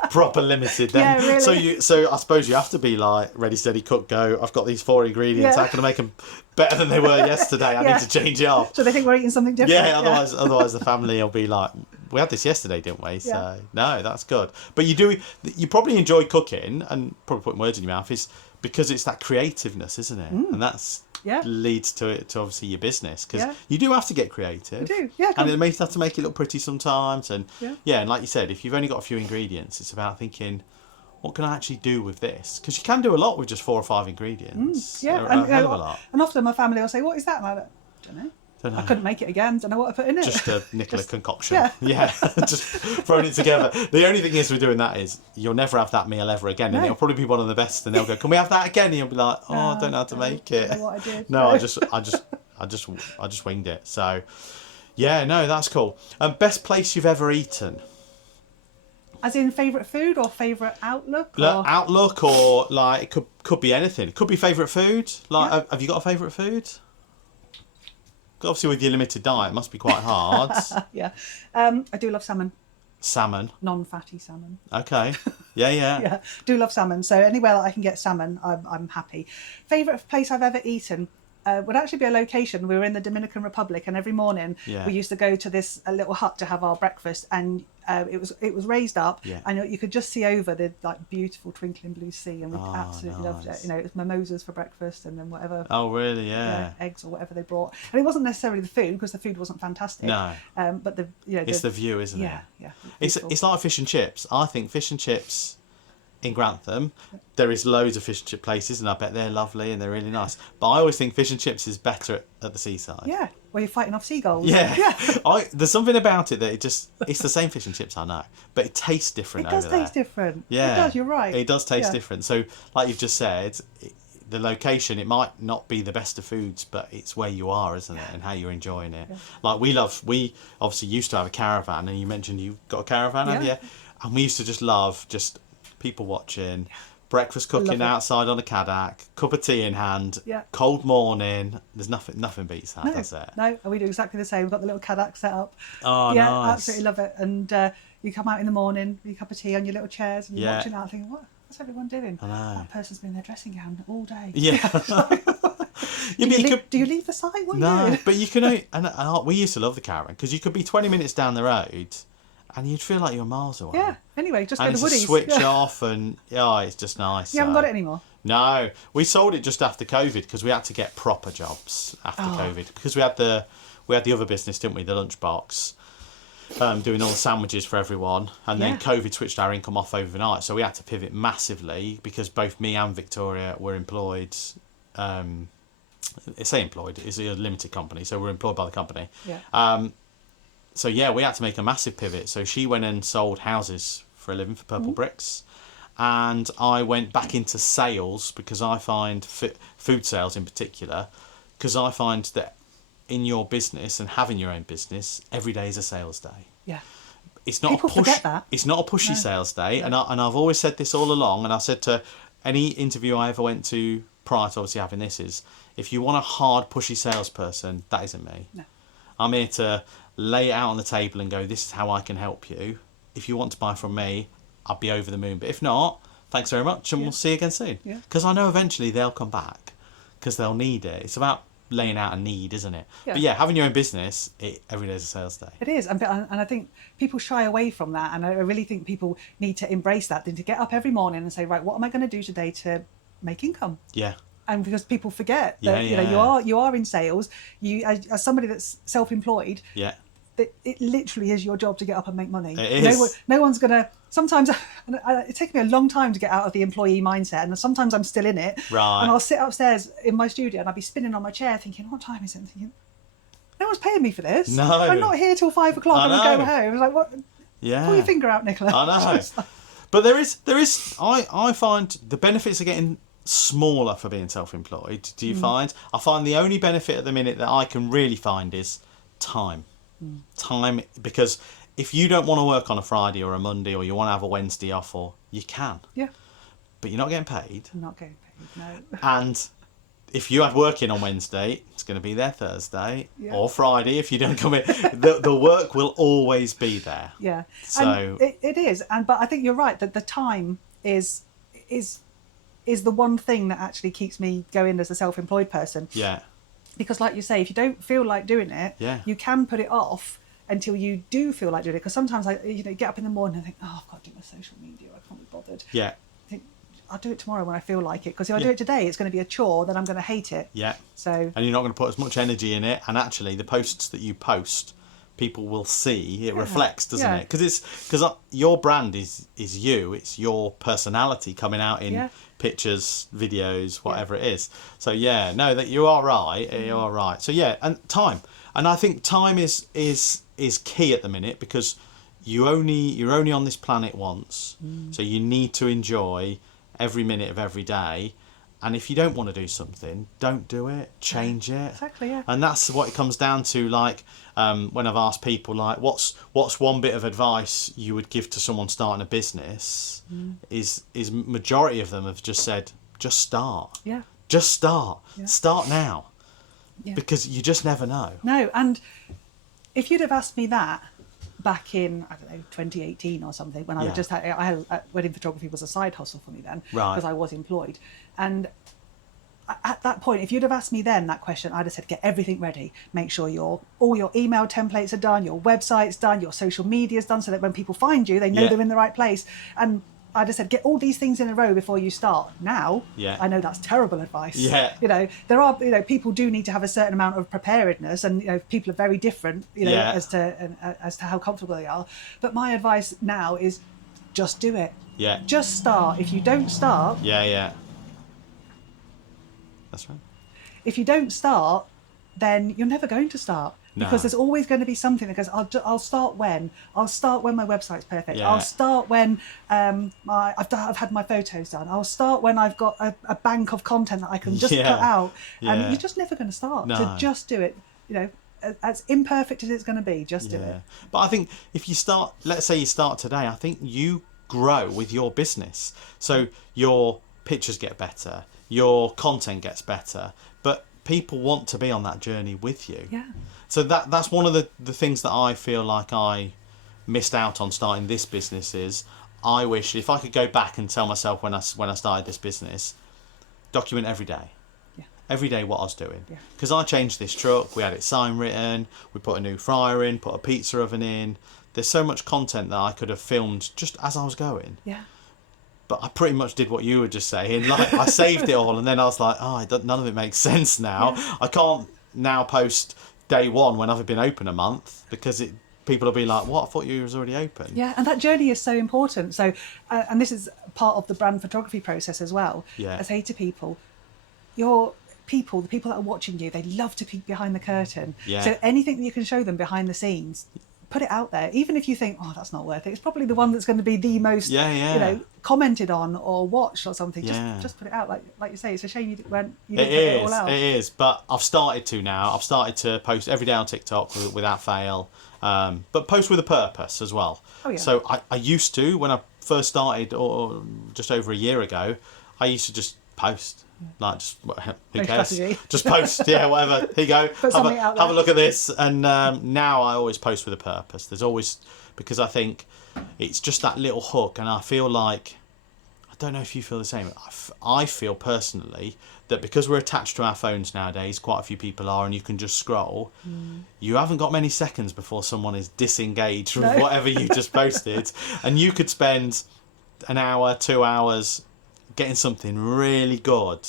Proper limited then. Yeah, really. So I suppose you have to be like ready, steady, cook, go. I've got these 4 ingredients. Yeah. How can I make them better than they were yesterday? I need to change it up. So they think we're eating something different. Yeah. Otherwise the family will be like, we had this yesterday, didn't we? So no, that's good. But you probably enjoy cooking, and probably putting words in your mouth is because it's that creativeness, isn't it? And that's leads to obviously your business because you do have to get creative. You do, yeah. And it may have to make it look pretty sometimes, and and like you said, if you've only got a few ingredients, it's about thinking, what can I actually do with this? Because you can do a lot with just 4 or 5 ingredients. Yeah, a hell of a lot. And often my family will say, "What is that?" And I don't know. I couldn't make it again. Don't know what I put in it. Just a Nicola concoction. Yeah. Just throwing it together. The only thing is with doing that is you'll never have that meal ever again, and it'll probably be one of the best. And they'll go, "Can we have that again?" And you'll be like, "Oh, I don't know how to make it." I don't know what I did. No, I just winged it. So, yeah, no, that's cool. Best place you've ever eaten? As in favourite food or favourite outlook? Outlook, or like it could be anything. It could be favourite food. Like, have you got a favourite food? Obviously, with your limited diet, it must be quite hard. Yeah. I do love salmon. Salmon. Non-fatty salmon. Okay. Yeah. Yeah, do love salmon. So anywhere that I can get salmon, I'm happy. Favourite place I've ever eaten would actually be a location. We were in the Dominican Republic, and every morning we used to go to this little hut to have our breakfast, and it was raised up, and you could just see over the like beautiful twinkling blue sea, and we absolutely loved it. You know, it was mimosas for breakfast, and then whatever. Oh, really? Yeah. Eggs or whatever they brought, and it wasn't necessarily the food because the food wasn't fantastic. No. But it's the view, isn't it? Yeah. It's like fish and chips. I think fish and chips in Grantham, there is loads of fish and chip places, and I bet they're lovely and they're really nice. But I always think fish and chips is better at the seaside. Yeah, where you're fighting off seagulls. Yeah. There's something about it that it's the same fish and chips, I know, but it tastes different over there. It does taste different. Yeah. It does, you're right. It does taste different. So, like you've just said, the location, it might not be the best of foods, but it's where you are, isn't it? And how you're enjoying it. Yeah. Like we obviously used to have a caravan, and you mentioned you've got a caravan, have you? And we used to just love people watching, breakfast cooking outside on a Kadak, cup of tea in hand, cold morning. There's nothing beats that, does it? No, we do exactly the same. We've got the little Kadak set up. Oh, yeah, nice. Absolutely love it. And you come out in the morning with your cup of tea on your little chairs, and you're watching out thinking, what's everyone doing? I know. That person's been in their dressing gown all day. Yeah. Do you leave the site? What are you doing? But you can, and we used to love the caravan because you could be 20 minutes down the road and you'd feel like you're miles away. Yeah, anyway, just go to Woodies. Woodies. Switch off, and it's just nice. You haven't got it anymore? No, we sold it just after COVID because we had to get proper jobs after COVID, because we had the other business, didn't we, the lunchbox, doing all the sandwiches for everyone, and then COVID switched our income off overnight, so we had to pivot massively because both me and Victoria were employed. I say employed, it's a limited company, so we're employed by the company. So we had to make a massive pivot. So she went and sold houses for a living for Purple Bricks, and I went back into sales because I find food sales in particular, because I find that in your business and having your own business, every day is a sales day. Yeah, it's not People forget that. It's not a pushy sales day, and I've always said this all along, and I said to any interview I ever went to prior to obviously having this is, if you want a hard pushy salesperson, that isn't me. No. I'm here to lay it out on the table and go, this is how I can help you. If you want to buy from me, I'll be over the moon. But if not, thanks very much, and we'll see you again soon. Because I know eventually they'll come back because they'll need it. It's about laying out a need, isn't it? Yeah. But yeah, having your own business, every day's a sales day. It is, and I think people shy away from that, and I really think people need to embrace that. They need to get up every morning and say, right, what am I going to do today to make income? Yeah. And because people forget that you are in sales, you as somebody that's self-employed. Yeah. It literally is your job to get up and make money. It is. No one's going to... Sometimes it takes me a long time to get out of the employee mindset, and sometimes I'm still in it. Right. And I'll sit upstairs in my studio and I'll be spinning on my chair thinking, what time is it? And thinking, no one's paying me for this. No. I'm not here till 5 o'clock and I go home. It's like, what? Yeah. Pull your finger out, Nicola. I know. But there is. I find the benefits are getting smaller for being self-employed. Do you find? I find the only benefit at the minute that I can really find is time. Time, because if you don't want to work on a Friday or a Monday, or you want to have a Wednesday off, or you can. Yeah. But you're not getting paid. I'm not getting paid, no. And if you have work in on Wednesday, it's going to be there Thursday or Friday if you don't come in. The work will always be there. Yeah. So and it is, but I think you're right that the time is the one thing that actually keeps me going as a self-employed person. Yeah. Because like you say, if you don't feel like doing it, you can put it off until you do feel like doing it. Because sometimes I get up in the morning and think, oh, I've got to do my social media. I can't be bothered. Yeah. I think I'll do it tomorrow when I feel like it. Because if I do it today, it's going to be a chore. Then I'm going to hate it. Yeah. So. And you're not going to put as much energy in it. And actually, the posts that you post, people will see. It reflects, doesn't it? Because your brand is you. It's your personality coming out in pictures, videos, whatever it is. So that you are right. You are right. So and time. And I think time is key at the minute, because you're only on this planet once. So you need to enjoy every minute of every day. And if you don't want to do something, don't do it. Change it. Exactly. Yeah. And that's what it comes down to. Like when I've asked people, like, what's one bit of advice you would give to someone starting a business? Is majority of them have just said, just start. Yeah. Just start. Yeah. Start now. Yeah. Because you just never know. No, and if you'd have asked me that back in, I don't know, 2018 or something, when I just had wedding photography was a side hustle for me then, because I was employed. And at that point, if you'd have asked me then that question, I'd have said, get everything ready. Make sure all your email templates are done, your website's done, your social media's done, so that when people find you, they know they're in the right place. And I'd have said, get all these things in a row before you start. Now, I know that's terrible advice. Yeah. There are, people do need to have a certain amount of preparedness, and people are very different, as to how comfortable they are. But my advice now is just do it. Yeah. Just start. If you don't start. Yeah. That's right. If you don't start, then you're never going to start. Because there's always going to be something that goes, I'll start when? I'll start when my website's perfect. Yeah. I'll start when I've had my photos done. I'll start when I've got a bank of content that I can just put out. And you're just never going to start. No. So just do it. As imperfect as it's going to be, just do it. But I think if you start, let's say you start today, I think you grow with your business. So your pictures get better, your content gets better, but people want to be on that journey with you. Yeah. So that's one of the things that I feel like I missed out on starting this business is, I wish if I could go back and tell myself when I started this business, document every day. Yeah. Every day what I was doing. Because I changed this truck, we had it sign written, we put a new fryer in, put a pizza oven in. There's so much content that I could have filmed just as I was going. Yeah. But I pretty much did what you were just saying. Like, I saved it all, and then I was like, none of it makes sense now. Yeah. I can't now post day one when I've been open a month, because people will be like, what? I thought you was already open. Yeah, and that journey is so important. So, and this is part of the brand photography process as well. Yeah. I say to people, the people that are watching you, they love to peek behind the curtain. Yeah. So anything that you can show them behind the scenes, put it out there. Even if you think, that's not worth it, it's probably the one that's going to be the most, commented on or watched or something. Just put it out. Like you say, it's a shame you didn't put it all out. It is, but I've started to now. I've started to post every day on TikTok without fail, but post with a purpose as well. Oh, yeah. So I used to, when I first started, or just over a year ago, I used to just post. Like, just who cares? Strategy. Just post, whatever. Here you go. Have a look at this. And now I always post with a purpose. There's always, because I think it's just that little hook, and I feel like I don't know if you feel the same. I feel personally that because we're attached to our phones nowadays, quite a few people are, and you can just scroll, you haven't got many seconds before someone is disengaged with whatever you just posted. And you could spend an hour, 2 hours getting something really good,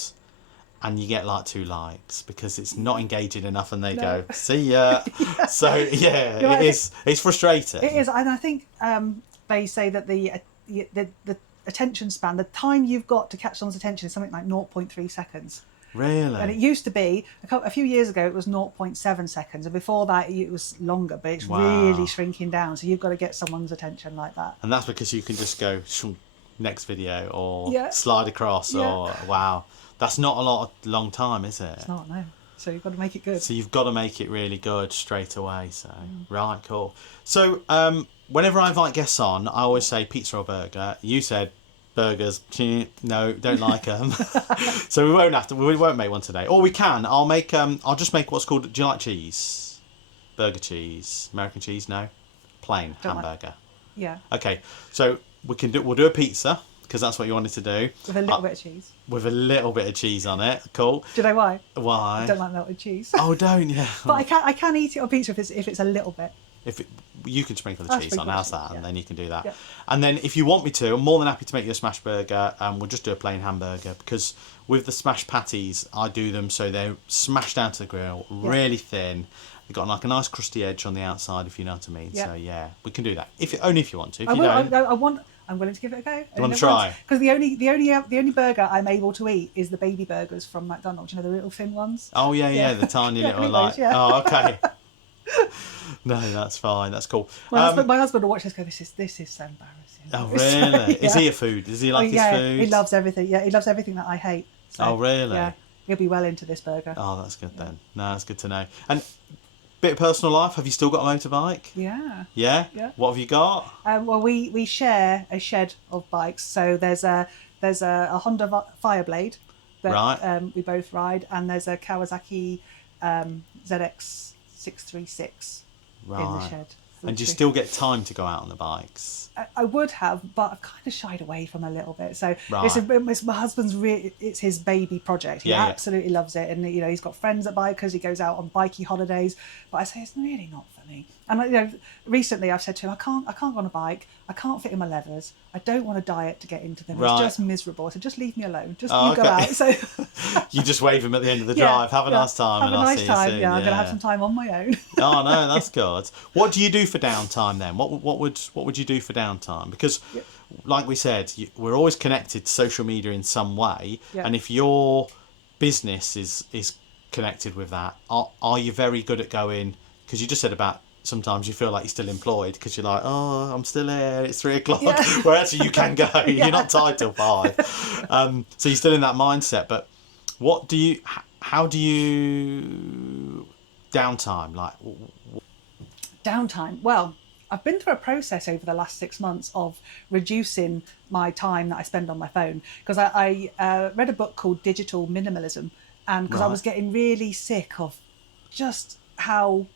and you get like 2 likes because it's not engaging enough, and they go, see ya. So it's frustrating. It is, and I think they say that the attention span, the time you've got to catch someone's attention, is something like 0.3 seconds. Really? And it used to be, a few years ago, it was 0.7 seconds. And before that, it was longer, but it's really shrinking down. So you've got to get someone's attention like that. And that's because you can just go, next video, or slide across, or, wow. That's not a long time, is it? It's not, no. So you've got to make it good. So you've got to make it really good straight away. So, right, cool. So, whenever I invite guests on, I always say pizza or burger. You said burgers. No, don't like them. So we won't make one today. Or we can. I'll just make what's called, do you like cheese? Burger cheese. American cheese? No? Plain hamburger. Yeah. Okay. So we'll do a pizza, because that's what you wanted to do. With a little bit of cheese. With a little bit of cheese on it. Cool. Do you know why? Why? I don't like melted cheese. Oh, don't you? But I can eat it on pizza if it's a little bit. You can sprinkle the cheese on, how's that? And then you can do that. Yeah. And then if you want me to, I'm more than happy to make you a smash burger. We'll just do a plain hamburger, because with the smash patties, I do them so they're smashed down to the grill, really thin. They've got like a nice crusty edge on the outside, if you know what I mean. So we can do that. Only if you want to. I'm willing to give it a go. You want to try? Because the only burger I'm able to eat is the baby burgers from McDonald's. You know, the little thin ones. Oh yeah, the tiny little like. Those, Oh, okay. No, that's fine. That's cool. My husband will watch this. Go, this is so embarrassing. Oh really? Is he a food? Does he like his food? He loves everything. Yeah, he loves everything that I hate. So, oh really? Yeah, he'll be well into this burger. Oh, that's good then. No, that's good to know. And bit of personal life. Have you still got a motorbike? Yeah. Yeah. Yeah. What have you got? Well, we share a shed of bikes. So there's a Honda Fireblade that we both ride, and there's a Kawasaki ZX 636 in the shed. And do you still get time to go out on the bikes? I would have, but I've kind of shied away from a little bit. So it's my husband's it's his baby project. He absolutely loves it, and he's got friends that bikers. He goes out on bikey holidays, but I say it's really not for me. And recently I've said to him, I can't go on a bike. I can't fit in my leathers. I don't want to diet to get into them. It's just miserable. So just leave me alone. Just you go out. So you just wave him at the end of the drive. Have a nice time. Have a nice time. Yeah, I'm gonna have some time on my own. Oh no, that's good. What do you do for downtime then? What would you do for downtime? Because, like we said, we're always connected to social media in some way, and if your business is connected with that, are you very good at going? Because you just said about sometimes you feel like you're still employed because you're like, oh, I'm still here, it's 3 o'clock, where actually you can go. You're not tied till 5. So you're still in that mindset. But how do you downtime? Downtime. Well, I've been through a process over the last 6 months of reducing my time that I spend on my phone, because I read a book called Digital Minimalism, and because I was getting really sick of just how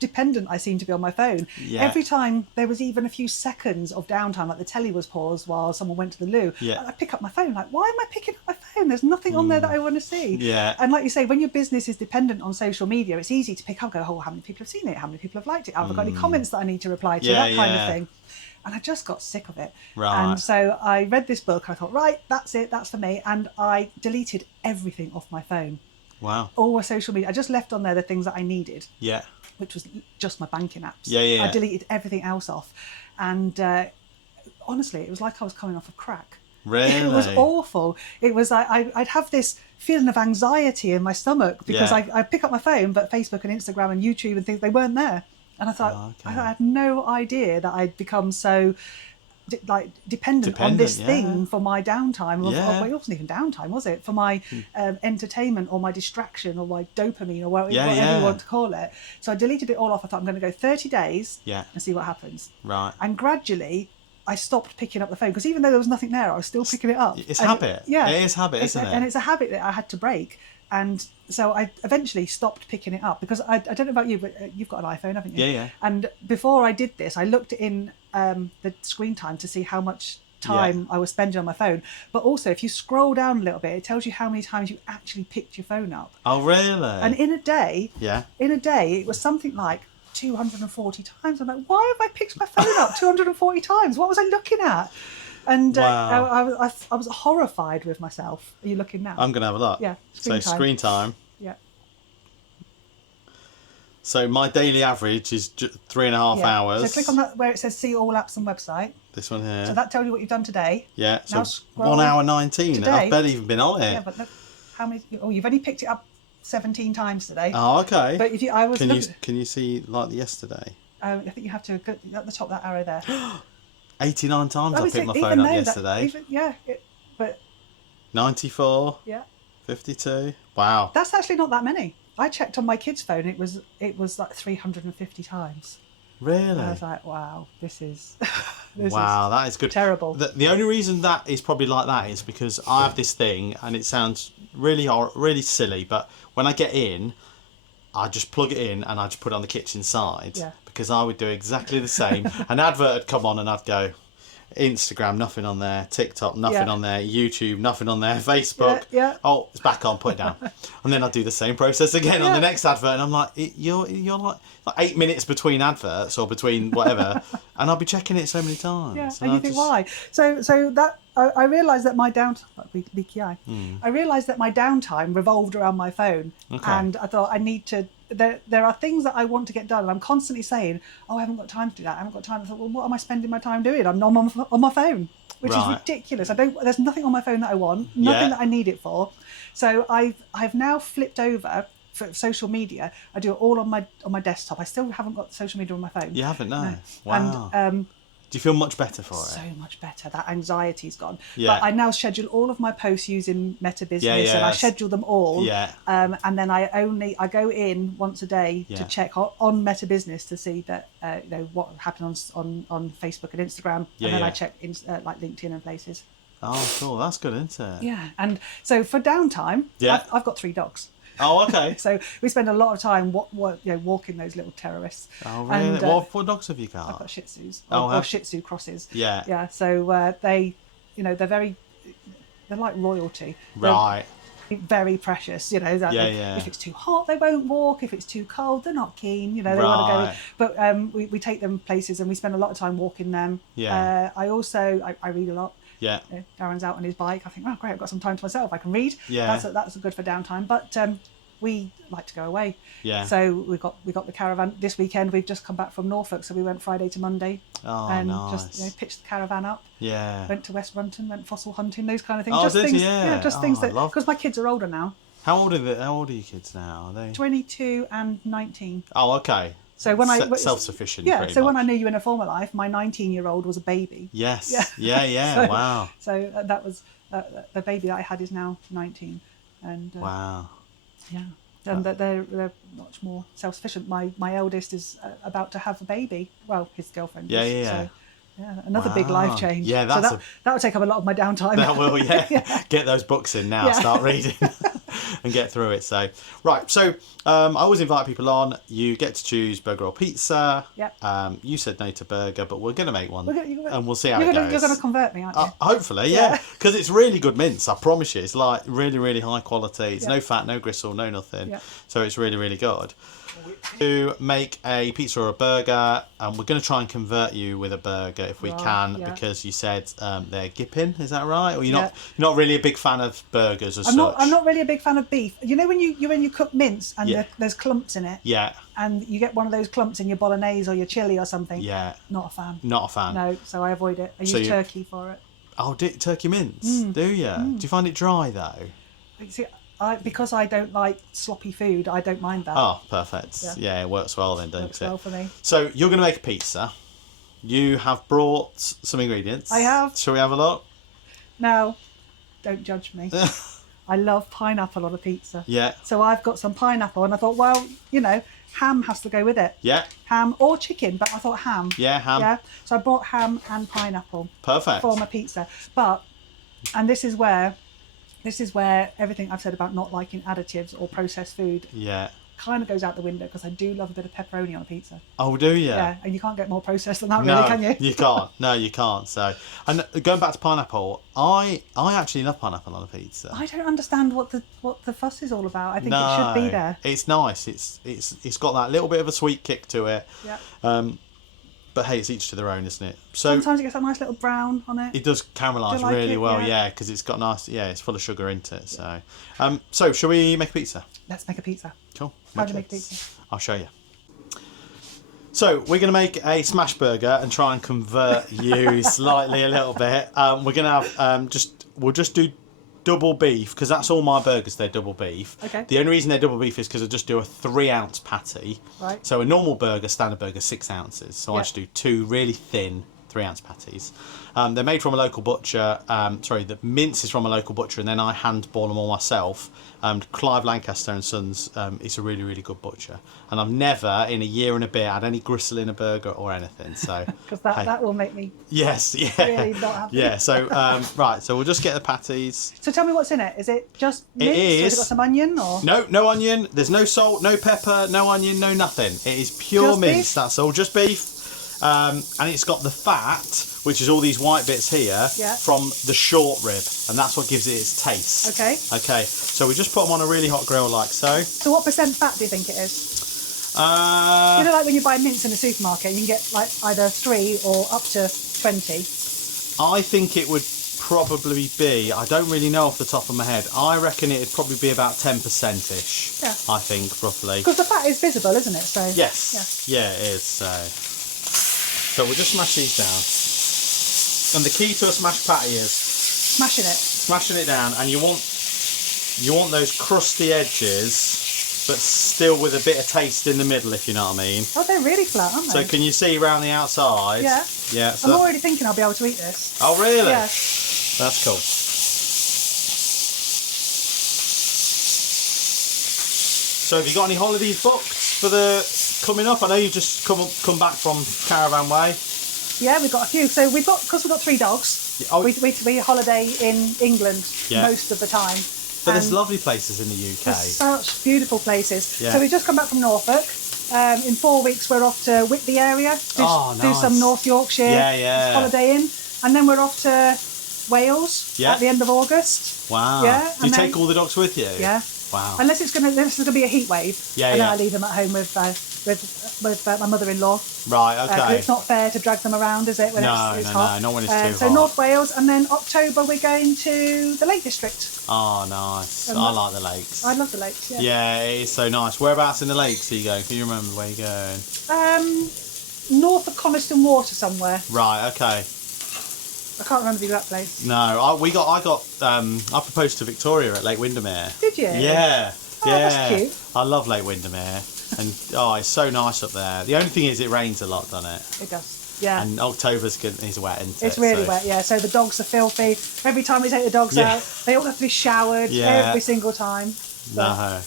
dependent I seem to be on my phone. Every time there was even a few seconds of downtime, like the telly was paused while someone went to the loo, I pick up my phone, like, why am I picking up my phone? There's nothing on there that I want to see. And like you say, when your business is dependent on social media, it's easy to pick up and go, oh, how many people have seen it? How many people have liked it? Have I got any comments that I need to reply to? That kind of thing. And I just got sick of it. And so I read this book. I thought, right, that's it. That's for me. And I deleted everything off my phone. Wow. All my social media. I just left on there the things that I needed. Yeah. Which was just my banking apps. I deleted everything else off. And honestly, it was like I was coming off of crack. Really? It was awful. It was I'd have this feeling of anxiety in my stomach because I pick up my phone, but Facebook and Instagram and YouTube and things, they weren't there. And I thought, I had no idea that I'd become so dependent on this thing for my downtime. Well, it wasn't even downtime, was it? For my entertainment or my distraction or my dopamine or whatever you want to call it. So I deleted it all off. I thought I'm going to go 30 days and see what happens. Right. And gradually I stopped picking up the phone, because even though there was nothing there, I was still picking it up. It's habit. Yeah. It is habit, isn't it? And it's a habit that I had to break. And so I eventually stopped picking it up, because I don't know about you, but you've got an iPhone, haven't you? Yeah. And before I did this, I looked in the screen time to see how much time I was spending on my phone. But also, if you scroll down a little bit, it tells you how many times you actually picked your phone up. Oh, really? And in a day, Yeah. it was something like 240 times. I'm like, why have I picked my phone up 240 times? What was I looking at? And Wow. I was horrified with myself. Are you looking now? I'm going to have a look. Yeah. Screen time. Yeah. So my daily average is 3.5 hours. So click on that where it says see all apps and website. This one here. So that tells you what you've done today. Yeah. Now So 1 hour 19. Today. I've barely even been on it. Yeah, but look how many. Oh, you've only picked it up 17 times today. Oh, okay. But if you, can you see like yesterday? I think you have to go at the top that arrow there. 89 times I picked my phone up yesterday. But 94. Yeah. 52. Wow. That's actually not that many. I checked on my kid's phone. It was like 350 times. Really? And I was like, wow, this is that is good. Terrible. The only reason that is probably like that is because I have this thing, and it sounds really silly, but when I get in, I just plug it in and I just put it on the kitchen side. Yeah. Because I would do exactly the same. An advert would come on and I'd go, Instagram, nothing on there. TikTok, nothing on there. YouTube, nothing on there. Facebook, oh, it's back on, put it down. And then I'd do the same process again on the next advert, and I'm like, you're like 8 minutes between adverts or between whatever, and I'll be checking it so many times. Yeah, and you think why? So that I realised that my I realised that my downtime revolved around my phone, and I thought I need to. There are things that I want to get done, and I'm constantly saying, "Oh, I haven't got time to do that. I haven't got time." I thought, "Well, what am I spending my time doing? I'm on my phone, which is ridiculous. There's nothing on my phone that I want, nothing that I need it for." So I've now flipped over for social media. I do it all on my desktop. I still haven't got social media on my phone. You haven't, no. No. Wow. And do you feel much better for it? So much better. That anxiety's gone. Yeah. But I now schedule all of my posts using Meta Business, and I schedule them all. Yeah. And then I go in once a day to check on Meta Business to see that what happened on Facebook and Instagram, and then I check like LinkedIn and places. Oh, cool. That's good, isn't it? Yeah. And so for downtime, I've got 3 dogs. Oh, okay. So we spend a lot of time walking those little terrorists. Oh, really? And, what dogs have you got? I've got Shih Tzus or Shih Tzu crosses. Yeah. Yeah. So they're like royalty. Right. They're very precious. If it's too hot, they won't walk. If it's too cold, they're not keen. They want to go. But we take them places, and we spend a lot of time walking them. Yeah. I read a lot. Yeah. Darren's out on his bike. I think, oh great, I've got some time to myself. I can read. Yeah. That's good for downtime. But we like to go away. Yeah. So we got the caravan this weekend. We've just come back from Norfolk, so we went Friday to Monday. Oh, and nice. just pitched the caravan up. Yeah. Went to West Runton, went fossil hunting, those kind of things. Oh, just did things. you? Yeah. Just things that because my kids are older now. How old are your kids now? Are they 22 and 19. Oh, okay. So when self-sufficient. Yeah. Pretty So much. when I knew you in a former life, my 19-year-old was a baby. Yes. Yeah. Wow. So that was the baby that I had is now 19, and wow. Yeah. And that they're much more self-sufficient. My eldest is about to have a baby. Well, his girlfriend is. So, another big life change. Yeah, that will take up a lot of my downtime. That will, yeah. Get those books in now. Start reading and get through it. So, right. So, I always invite people on. You get to choose burger or pizza. Yeah. You said no to burger, but we're going to make one, and we'll see how it goes. You're going to convert me, aren't you? Hopefully, yeah. Because it's really good mince. I promise you. It's like really, really high quality. It's no fat, no gristle, no nothing. Yeah. So it's really, really good. To make a pizza or a burger, and we're going to try and convert you with a burger if we can, because you said they're gipping, is that right? Or you're not really a big fan of burgers as such? I'm not really a big fan of beef. You know when you cook mince and there's clumps in it? Yeah. And you get one of those clumps in your bolognese or your chili or something? Yeah. Not a fan. Not a fan. No, so I avoid it. I use turkey for it. Oh, turkey mince? Do you? Do you find it dry though? See, because I don't like sloppy food, I don't mind that. Oh, perfect. Yeah, it works well then, don't it? Works well for me. So you're going to make a pizza. You have brought some ingredients. I have. Shall we have a look? Now, don't judge me. I love pineapple on a pizza. Yeah. So I've got some pineapple, and I thought, well, ham has to go with it. Yeah. Ham or chicken, but I thought ham. Yeah, ham. Yeah. So I bought ham and pineapple. Perfect. For my pizza. And this is where everything I've said about not liking additives or processed food kind of goes out the window because I do love a bit of pepperoni on a pizza. Oh, do you? Yeah, and you can't get more processed than that, No, really, can you? you can't. No, you can't. So, and going back to pineapple, I actually love pineapple on a pizza. I don't understand what the fuss is all about. I think it should be there. It's nice. It's got that little bit of a sweet kick to it. Yeah. But hey, it's each to their own, isn't it? So sometimes it gets that nice little brown on it. it does caramelise like really it? well, Yeah. because it's got nice. Yeah, it's full of sugar into it. So, shall we make a pizza? Let's make a pizza. Cool. How do you make a pizza? I'll show you. So we're going to make a smash burger and try and convert you slightly a little bit. We're going to have we'll just do double beef because that's all my burgers. They're double beef. Okay. The only reason they're double beef is because I just do a 3-ounce patty. Right. So a normal burger, standard burger, 6 ounces. So I Yeah. just do 2 really thin 3-ounce patties. They're made from a local butcher. The mince is from a local butcher, and then I hand boil them all myself. Clive Lancaster and Sons. It's a really, really good butcher, and I've never in a year and a bit had any gristle in a burger or anything. So Because that will make me yes, yeah, really not happy. yeah. So right, so we'll just get the patties. So tell me what's in it. Is it just mince? Or is. has it got some onion or? No onion. There's no salt, no pepper, no onion, no nothing. It is pure Just mince. beef? That's all, just beef. And it's got the fat, which is all these white bits here, Yeah. from the short rib, and that's what gives it its taste. Okay. Okay, so we just put them on a really hot grill like so. So what percent fat do you think it is? You know, like when you buy mince in the supermarket, you can get like either 3 or up to 20. I think it would probably be, I don't really know off the top of my head, I reckon it'd probably be about 10%-ish, Yeah. I think, roughly. Because the fat is visible, isn't it? So Yes, yeah, it is, so we'll just smash these down. And the key to a smashed patty is smashing it. smashing it down, and you want those crusty edges, but still with a bit of taste in the middle, if you know what I mean. Oh, they're really flat, aren't they? So can you see around the outside? Yeah. Yeah. So I'm already thinking I'll be able to eat this. oh really? Yeah. That's cool. So have you got any holidays booked for the coming up? I know you've just come back from Caravan Way. Yeah, we've got a few. So because we've got 3 dogs. Yeah, oh. We holiday in England Yeah. most of the time. But there's And lovely places in the UK. there's such beautiful places. Yeah. So we've just come back from Norfolk. In 4 weeks we're off to Whitby area. Do nice. some North Yorkshire Yeah. holiday in. And then we're off to Wales Yeah. at the end of August. Wow. Yeah, Do you and take then- all the dogs with you? Yeah. Wow. Unless it's gonna be a heat wave. Yeah, and then yeah. I leave them at home with my mother-in-law. Right, 'Cause okay. it's not fair to drag them around, is it? When No, it's no, hot. no, not when it's too so hot. North Wales, and then October we're going to the Lake District. Oh, nice. And I that- like the lakes. I love the lakes. Yeah. Yeah, it is so nice. Whereabouts in the lakes are you going? Can you remember where you're going? North of Coniston Water somewhere. Right, okay. I can't remember the exact place. No, I proposed to Victoria at Lake Windermere. Did you? Yeah. Oh, yeah. that's cute. I love Lake Windermere. And it's so nice up there. The only thing is it rains a lot, doesn't it? It does. Yeah. And October's good, is wet, isn't it? It's really So- wet, yeah. So the dogs are filthy. Every time we take the dogs Yeah. out, they all have to be showered Yeah. every single time. So- No.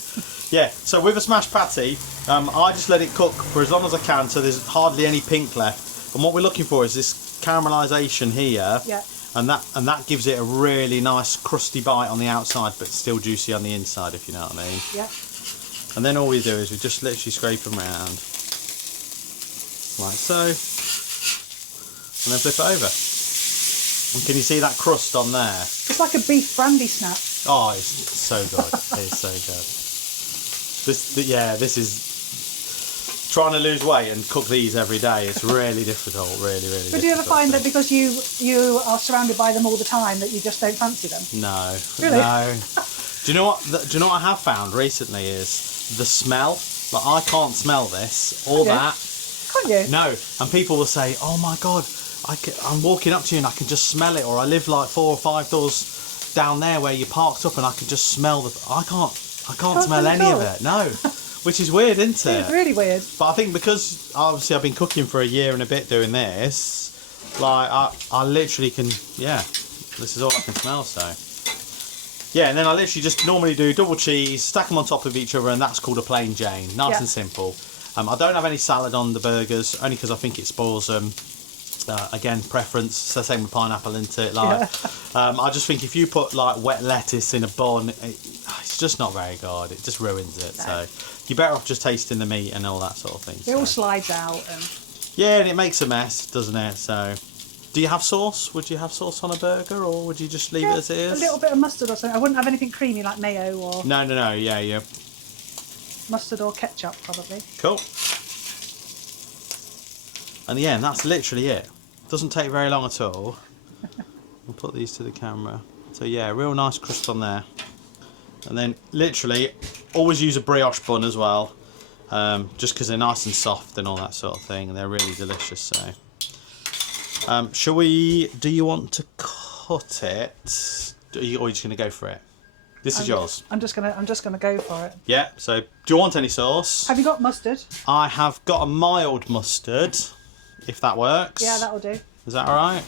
Yeah, so with a smashed patty, I just let it cook for as long as I can so there's hardly any pink left. And what we're looking for is this caramelisation here. Yeah. And that gives it a really nice crusty bite on the outside but still juicy on the inside, if you know what I mean. Yeah. And then all we do is we just literally scrape them round. Like so. And then flip it over. And can you see that crust on there? It's like a beef brandy snap. Oh, it's so good. It's so good. This is trying to lose weight and cook these every day. It's really difficult, really, really difficult. But do you ever find that because you are surrounded by them all the time that you just don't fancy them? No. Really? No. Do you know what I have found recently is the smell. Like I can't smell this or Yeah. that. Can't you? No. And people will say, "Oh my God, I'm walking up to you and I can just smell it," or "I live like 4 or 5 doors down there where you parked up and I can just smell the." I can't smell smell any of it. it. No. Which is weird, isn't it? It's really weird. But I think because obviously I've been cooking for a year and a bit doing this, like I literally can, this is all I can smell, so. Yeah, and then I literally just normally do double cheese, stack them on top of each other, and that's called a plain Jane. Nice Yeah. and simple. I don't have any salad on the burgers, only because I think it spoils them. Again, preference. So same with pineapple, isn't it? Like, I just think if you put like wet lettuce in a bun, it's just not very good. It just ruins it. No. So you're better off just tasting the meat and all that sort of thing. It all slides out. And... Yeah, and it makes a mess, doesn't it? So, do you have sauce? Would you have sauce on a burger, or would you just leave it as it is? A little bit of mustard or something. I wouldn't have anything creamy like mayo or... No. Yeah. Mustard or ketchup, probably. Cool. And yeah, that's literally it. Doesn't take very long at all. We'll put these to the camera. So yeah, real nice crust on there. And then literally, always use a brioche bun as well. Just because they're nice and soft and all that sort of thing. And they're really delicious, so. Do you want to cut it? Or are you just going to go for it? This is yours. I'm just gonna go for it. Yeah, so do you want any sauce? Have you got mustard? I have got a mild mustard, if that works. Yeah, that'll do. Is that alright?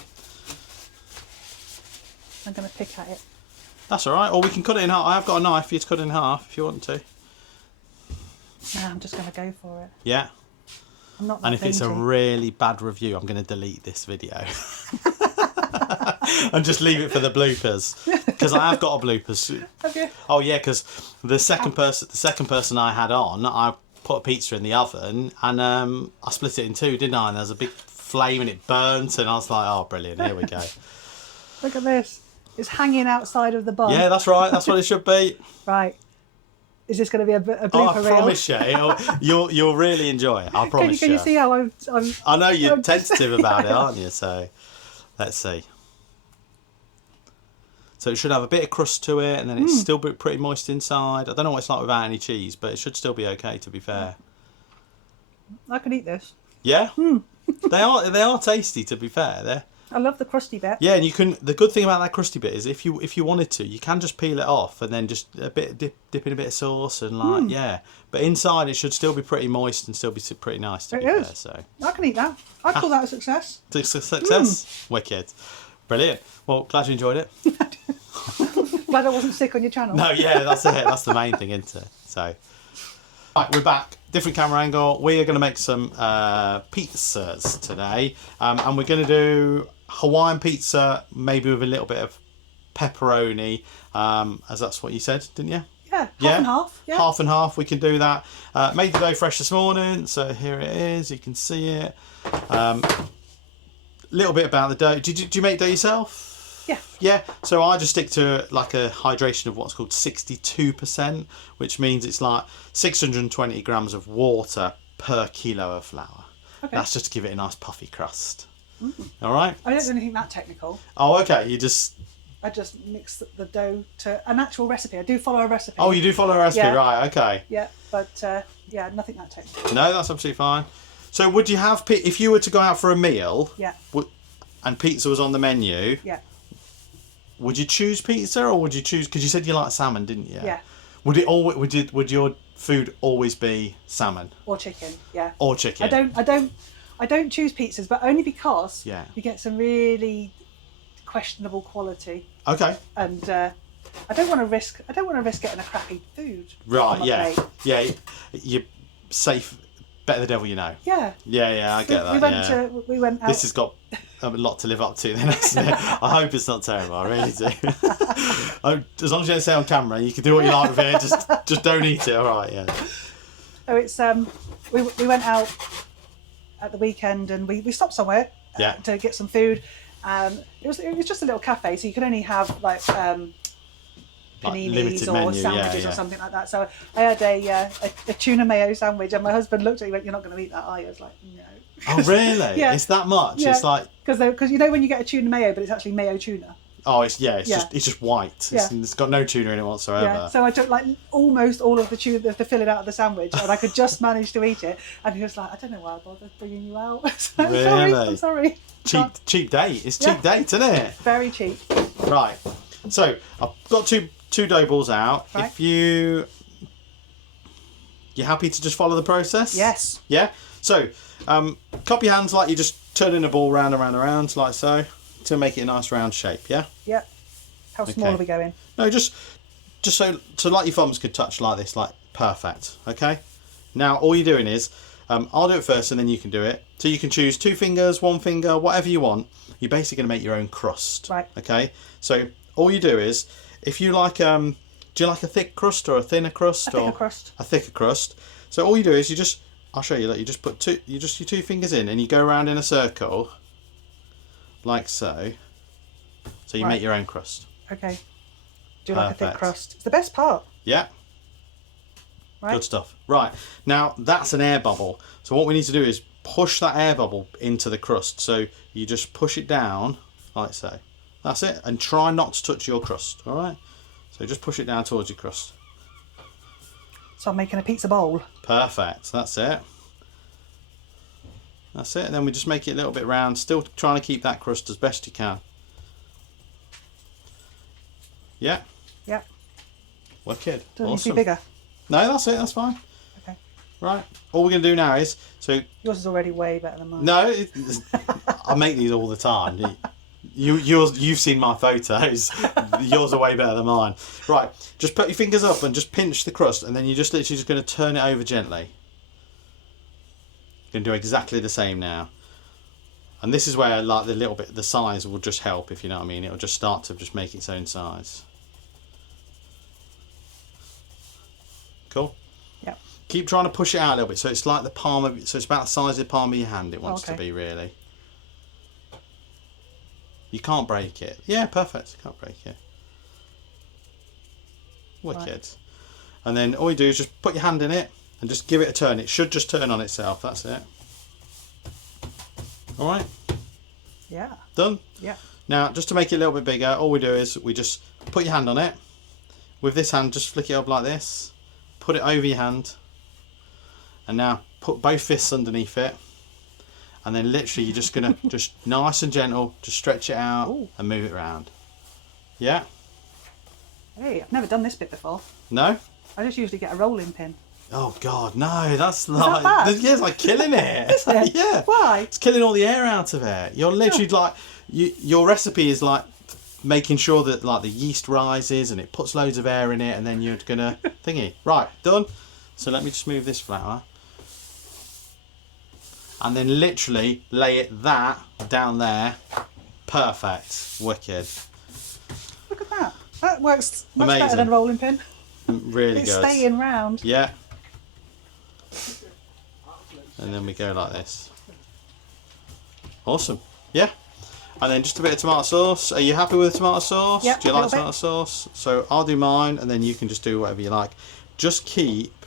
I'm gonna pick at it. That's alright, or we can cut it in half. I have got a knife for you to cut it in half if you want to. No, I'm just gonna go for it. Yeah. I'm not that And if it's a dainty. really bad review, I'm going to delete this video. And just leave it for the bloopers. Because I have got a bloopers. Have you? Oh yeah, because the second person I had on, I put a pizza in the oven and I split it in two, didn't I? And there was a big flame and it burnt, and I was like, oh brilliant, here we go. Look at this. It's hanging outside of the bun. Yeah, that's right. That's what it should be. Right. Is this going to be a blooper Oh, I reel? promise you, you'll really enjoy it. I promise Can you see how I'm I know you're I'm just- tentative about it, aren't you? So, let's see. So it should have a bit of crust to it, and then it's still pretty moist inside. I don't know what it's like without any cheese, but it should still be okay, to be fair. I can eat this. Yeah, they are tasty, to be fair. I love the crusty bit. Yeah, and you can. The good thing about that crusty bit is if you wanted to, you can just peel it off and then just dip in a bit of sauce and like yeah. But inside it should still be pretty moist and still be pretty nice, to be fair. So I can eat that. I'd call that a success. it's a success. Wicked, brilliant. Well, glad you enjoyed it. Glad I wasn't sick on your channel. No, yeah, that's it. That's the main thing, isn't it? So, right, we're back. Different camera angle. We are going to make some pizzas today, and we're going to do Hawaiian pizza, maybe with a little bit of pepperoni, as that's what you said, didn't you? Yeah, half and half. Yeah. Half and half. We can do that. Made the dough fresh this morning, so here it is. You can see it. Little bit about the dough. Do you make dough yourself? Yeah. Yeah, so I just stick to like a hydration of what's called 62%, which means it's like 620 grams of water per kilo of flour. Okay. That's just to give it a nice puffy crust. All right? I don't do anything that technical. Oh, okay. You just... I just mix the dough to an actual recipe. I do follow a recipe. Oh, you do follow a recipe, Yeah. right, okay. Yeah, but yeah, nothing that technical. No, that's absolutely fine. So would you have... If you were to go out for a meal... Yeah. And pizza was on the menu... Yeah. Would you choose pizza, or would you choose? Because you said you like salmon, didn't you? Yeah. Would it always? Would your food always be salmon Or chicken. Yeah. or chicken? I don't choose pizzas, but only because Yeah. you get some really questionable quality, Okay. and I don't want to risk getting a crappy food. on Right. my Yeah. plate. Yeah. You're safe. Better the devil you know. Yeah. Yeah. I get that. We went out. This has got a lot to live up to, then, hasn't it? I hope it's not terrible. I really do. As long as you don't say on camera, you can do what you like with it. Just don't eat it. All right. Yeah. So it's we went out at the weekend and we stopped somewhere Yeah. to get some food. It was just a little cafe, so you could only have like paninis limited or menu, sandwiches yeah. or something like that. So I had a tuna mayo sandwich, and my husband looked at me and went, "You're not going to eat that, are you?" I was like, "No." Oh really? Yeah. It's that much? Yeah. It's like. Because you know when you get a tuna mayo, but it's actually mayo tuna. Oh, it's just white. Yeah. It's got no tuna in it whatsoever. Yeah. So I took like almost all of the tuna, the filling out of the sandwich, and I could just manage to eat it. And he was like, "I don't know why I bothered bringing you out." So I'm sorry. Cheap date. It's cheap date, isn't it? Very cheap. Right. So I've got two dough balls out. Right. If you're happy to just follow the process? Yes. Yeah. So cup your hands like you're just turning a ball round and round and round, like so, to make it a nice round shape. Yeah. Yep. How small Okay. are we going? No, just so like your thumbs could touch like this, like perfect. Okay. Now all you're doing is I'll do it first and then you can do it. So you can choose 2 fingers, 1 finger, whatever you want. You're basically going to make your own crust. Right. Okay. So all you do is, if you like, do you like a thick crust or a thinner crust? A thicker crust. A thicker crust. So all you do is I'll show you. Look, you just put your 2 fingers in and you go around in a circle, like so. So you make your own crust. Okay. Do you like a thick Perfect. crust? It's the best part. Yeah. Right. Good stuff. Right, now that's an air bubble. So what we need to do is push that air bubble into the crust. So you just push it down, like so. That's it. And try not to touch your crust, all right? So just push it down towards your crust. So I'm making a pizza bowl. Perfect, that's it. That's it, and then we just make it a little bit round, still trying to keep that crust as best you can. Yeah. Yep. Wicked. Doesn't need to Awesome. be bigger. No, that's it, that's fine. Okay. Right, all we're going to do now is, so Yours is already way better than mine. no, I make these all the time. You've seen my photos. Yours are way better than mine. Right, just put your fingers up and just pinch the crust, and then you're just literally just going to turn it over gently. You're going to do exactly the same now. And this is where like the size will just help, if you know what I mean. It'll just start to just make its own size. Cool. Yep. Keep trying to push it out a little bit, so it's like so it's about the size of the palm of your hand. It wants to Okay. be really. You can't break it. Yeah, perfect. You can't break it. Wicked. Right. And then all you do is just put your hand in it and just give it a turn. It should just turn on itself. That's it. All right. Yeah. Done. Yeah. Now, just to make it a little bit bigger, all we do is we just put your hand on it. With this hand, just flick it up like this. Put it over your hand. And now put both fists underneath it. And then literally you're just going to, just nice and gentle, just stretch it out. Ooh. And move it around. Yeah? Hey, I've never done this bit before. No? I just usually get a rolling pin. Oh God, no! That's like bad? Yeah, it's like killing it. Isn't it? Yeah. Why? It's killing all the air out of it. You're literally like, your recipe is like making sure that like the yeast rises and it puts loads of air in it, and then you're gonna thingy. Right, done. So let me just move this flour, and then literally lay it down there. Perfect. Wicked. Look at that. That works much Amazing. better than a rolling pin. Really It's good. staying round. Yeah. And then we go like this. Awesome. Yeah. And then just a bit of tomato sauce. Are you happy with the tomato sauce? Yep, Do you a like little tomato sauce? So I'll do mine, and then you can just do whatever you like. Just keep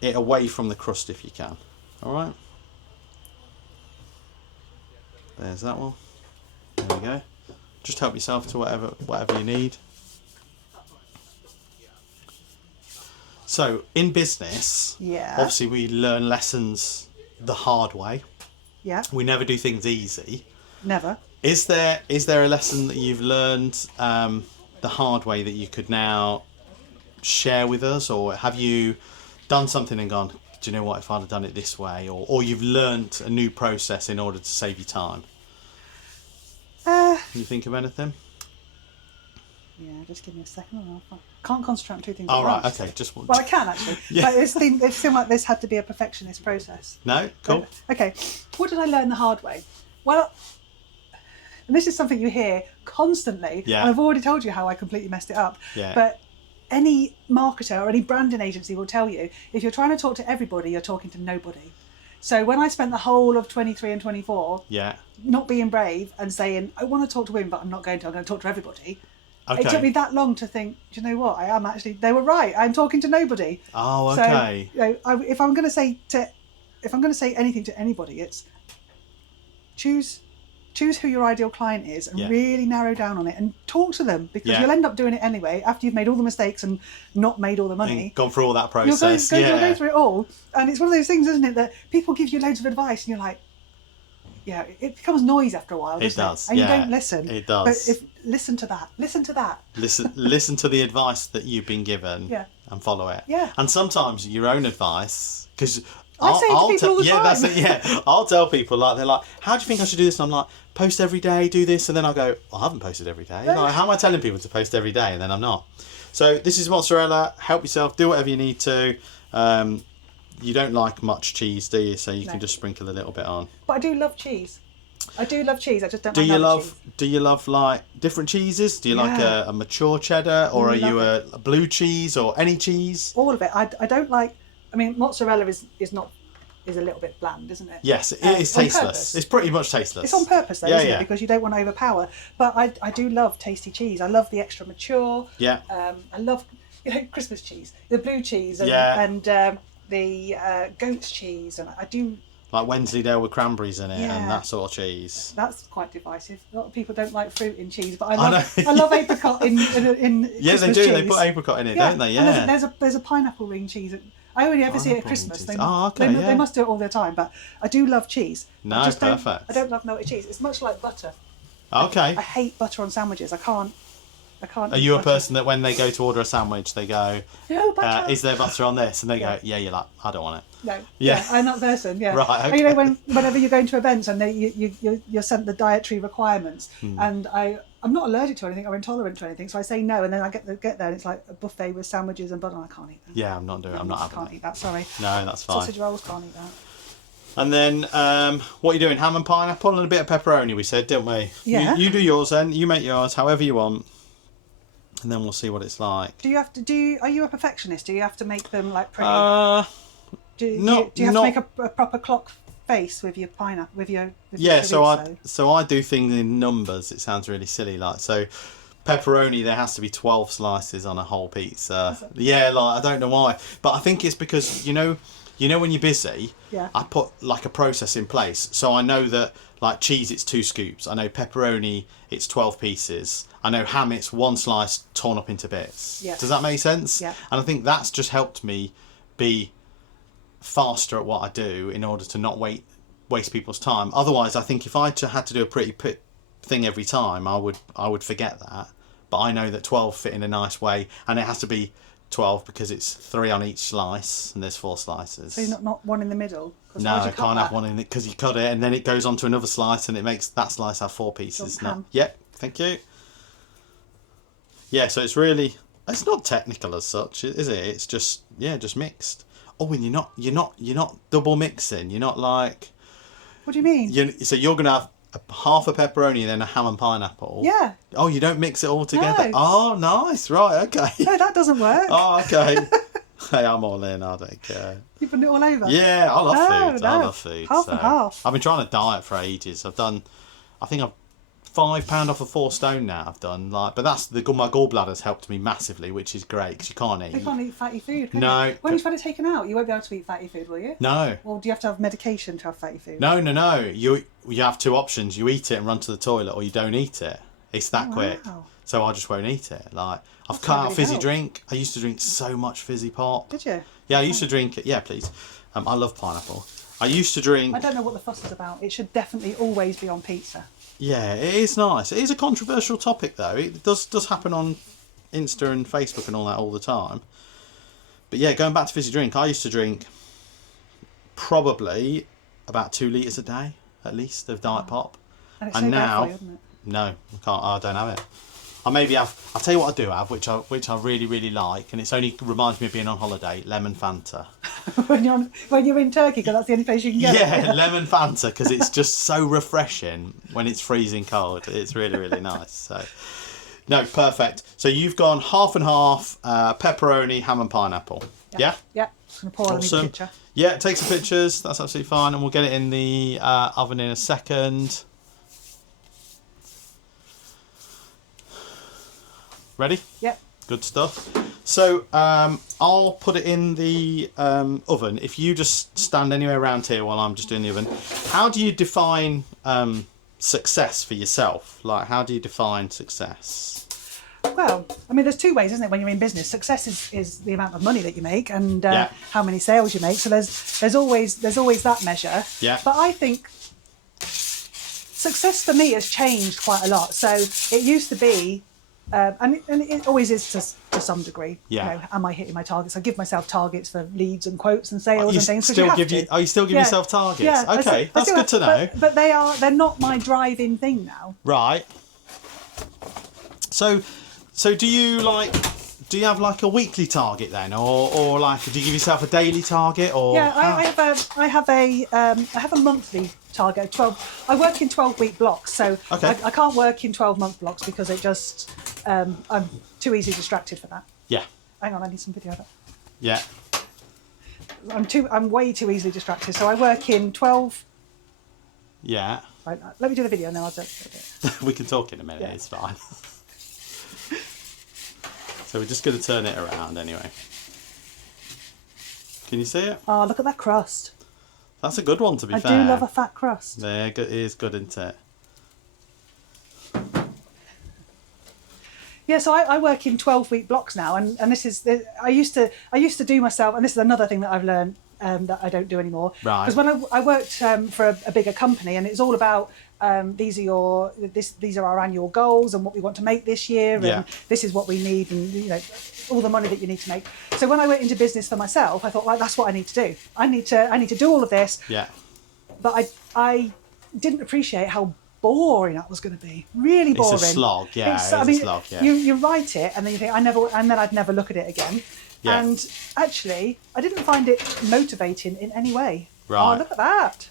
it away from the crust if you can. All right. There's that one. There we go. Just help yourself to whatever you need. So in business, obviously we learn lessons the hard way. Yeah. We never do things easy. Never. Is there a lesson that you've learned the hard way that you could now share with us, or have you done something and gone, do you know what, if I'd have done it this way, or you've learnt a new process in order to save you time? Can you think of anything? Yeah, just give me a second. I can't concentrate on two things Oh, at right, once. okay. Well, I can actually. Yeah. But it seemed like this had to be a perfectionist process. No? Cool. Okay. What did I learn the hard way? Well, and this is something you hear constantly. Yeah. And I've already told you how I completely messed it up. Yeah. But any marketer or any branding agency will tell you, if you're trying to talk to everybody, you're talking to nobody. So when I spent the whole of 23 and 24 not being brave and saying, I want to talk to women, but I'm not going to, I'm going to talk to everybody. Okay. It took me that long to think, do you know what? I am actually, they were right. I'm talking to nobody. Oh, okay. So, if I'm going to say anything to anybody, it's choose who your ideal client is and really narrow down on it and talk to them, because you'll end up doing it anyway after you've made all the mistakes and not made all the money. And gone through all that process. You'll go through it all. And it's one of those things, isn't it, that people give you loads of advice and you're like, yeah, it becomes noise after a while, doesn't it? Does, and you don't listen. It does. But listen to that. Listen to the advice that you've been given and follow it. Yeah. And sometimes your own advice, because I say it to people all the time. That's it, yeah. I'll tell people, like, they're like, how do you think I should do this? And I'm like, post every day, do this. And then I go, well, I haven't posted every day. Like, how am I telling people to post every day? And then I'm not. So this is mozzarella. Help yourself. Do whatever you need to. you don't like much cheese, do you? So you No. can just sprinkle a little bit on. But I do love cheese. I do love cheese. I just don't Do like you other love cheese. Do you love like different cheeses? Do you like Yeah. a mature cheddar, or are Love you a blue cheese, or any cheese? All of it. I don't like. I mean, mozzarella is a little bit bland, isn't it? Yes, it is on tasteless. purpose. It's pretty much tasteless. It's on purpose though, Yeah, isn't yeah. it? Because you don't want to overpower. But I do love tasty cheese. I love the extra mature. Yeah. I love Christmas cheese, the blue cheese, and, Yeah. and the goat's cheese, and I do. Like Wensleydale with cranberries in it Yeah. and that sort of cheese. That's quite divisive. A lot of people don't like fruit in cheese, but I I love know. I love apricot in Yeah, Christmas they do. cheese. They put apricot in it, don't they? And Yeah. there's a pineapple ring cheese. I only ever see it at Pineapple Christmas. cheese. They, Oh, okay, they yeah. must do it all the time, but I do love cheese. No, I just perfect. I don't love melted cheese. It's much like butter. Okay. I hate butter on sandwiches. I can't. Are eat you a butter. person that when they go to order a sandwich, they go, No butter. is there butter on this? And they Yeah. go, yeah, you're like, I don't want it. No. Yeah. I'm that person. Yeah. Right, And, you know, okay. whenever you're going to events and you're sent the dietary requirements, Hmm. and I'm not allergic to anything or intolerant to anything, so I say no, and then I get there and it's like a buffet with sandwiches and butter. And I can't eat that. Yeah, I'm not I having can't it. eat that. Sorry. No, that's fine. Sausage rolls, can't eat that. And then, what are you doing? Ham and pineapple and a bit of pepperoni, we said, didn't we? Yeah. You do yours then. You make yours however you want. And then we'll see what it's like. Are you a perfectionist? Do you have to make them like pretty? Do you not- have to not- make a proper clock face with your pineapple with your Yeah, so chorizo? I do things in numbers. It sounds really silly, like so. Pepperoni, there has to be 12 slices on a whole pizza. Yeah, like I don't know why, but I think it's because you know when you're busy. Yeah. I put like a process in place, so I know that like cheese, it's 2 scoops. I know pepperoni, it's 12 pieces. I know ham, it's 1 slice torn up into bits. Yeah. Does that make sense? Yeah. And I think that's just helped me be faster at what I do in order to not waste people's time. Otherwise, I think if I had to do a pretty thing every time, I would forget that. But I know that 12 fit in a nice way, and it has to be 12 because it's 3 on each slice, and there's 4 slices. So you're not one in the middle? 'Cause No, how do I you cut can't have that? one in it because you cut it, and then it goes on to another slice, and it makes that slice have 4 pieces. Some ham. Yep, thank you. Yeah, so it's not technical as such, is it? It's just mixed. Oh, and you're not double mixing. You're not like What do you mean? so you're gonna have half a pepperoni and then a ham and pineapple. Yeah. Oh, you don't mix it all together. No. Oh, nice. Right. Okay. No, that doesn't work. Oh, okay. Hey, I'm all in. I don't care. You put it all over. Yeah, I love food. I no. love food. Half and half. I've been trying to diet for ages. I think I've £5 off of 4 stone now. I've done but that's my gallbladder's helped me massively, which is great because you can't eat. You can't eat fatty food. Can No. You? When you've had it taken out, you won't be able to eat fatty food, will you? No. Or do you have to have medication to have fatty food? No. You have 2 options. You eat it and run to the toilet, or you don't eat it. It's that quick. Wow. So I just won't eat it. Like I've That's cut not out really fizzy help. drink. I used to drink so much fizzy pop. Did you? Yeah, I used to drink it. Yeah, please. I love pineapple. I used to drink. I don't know what the fuss is about. It should definitely always be on pizza. Yeah, it is nice. It is a controversial topic, though. It does happen on Insta and Facebook and all that all the time. But yeah, going back to fizzy drink, I used to drink probably about 2 litres a day, at least, of Diet Pop. And it's And so bad now- for you, isn't it? No, I can't. I don't have it. I maybe have. I'll tell you what I do have, which I really really like, and it's only reminds me of being on holiday. Lemon Fanta. when you're in Turkey, because that's the only place you can get Yeah, it. lemon Fanta, because it's just so refreshing when it's freezing cold. It's really really nice. So, no, perfect. So you've gone half and half, pepperoni, ham and pineapple. Yeah. Yeah. Just gonna pour on the Awesome. picture. Yeah, take some pictures. That's absolutely fine, and we'll get it in the oven in a second. Ready? Yep. Good stuff. So I'll put it in the oven. If you just stand anywhere around here while I'm just doing the oven. How do you define success for yourself? Like, how do you define success? Well, I mean, there's 2 ways, isn't it? When you're in business, success is the amount of money that you make and Yeah. how many sales you make. So there's always that measure. Yeah. But I think success for me has changed quite a lot. So it used to be. And it always is to some degree. Yeah. You know, am I hitting my targets? I give myself targets for leads and quotes and sales and things. 'Cause you have to. You still give Yeah. yourself targets? Yeah, I Okay, still that's good have- to know. But they're not my driving thing now. Right. So do you do you have like a weekly target then, or like do you give yourself a daily target, or? Yeah, I have a monthly target. 12. I work in 12-week blocks, so Okay. I can't work in 12-month blocks because it just I'm too easily distracted for that. Yeah. Hang on, I need some video of that. Yeah. I'm way too easily distracted. So I work in 12. Yeah. Right, let me do the video and then I'll do it. We can talk in a minute. Yeah. It's fine. So we're just going to turn it around anyway. Can you see it? Oh, look at that crust. That's a good one, to be I fair. do love a fat crust. There, it is good, isn't it? Yeah, so I work in 12-week blocks now, and this is I used to do myself, and this is another thing that I've learned that I don't do anymore. Right. Because when I worked for a bigger company, and it's all about these are our annual goals and what we want to make this year, Yeah. and this is what we need, and you know all the money that you need to make. So when I went into business for myself, I thought, right, that's what I need to do. I need to do all of this. Yeah. But I didn't appreciate how boring that was going to be. Really boring. It's a slog, yeah. It's a slog, yeah. You write it and then you think and then I'd never look at it again. Yeah. And actually, I didn't find it motivating in any way. Right. Oh, look at that!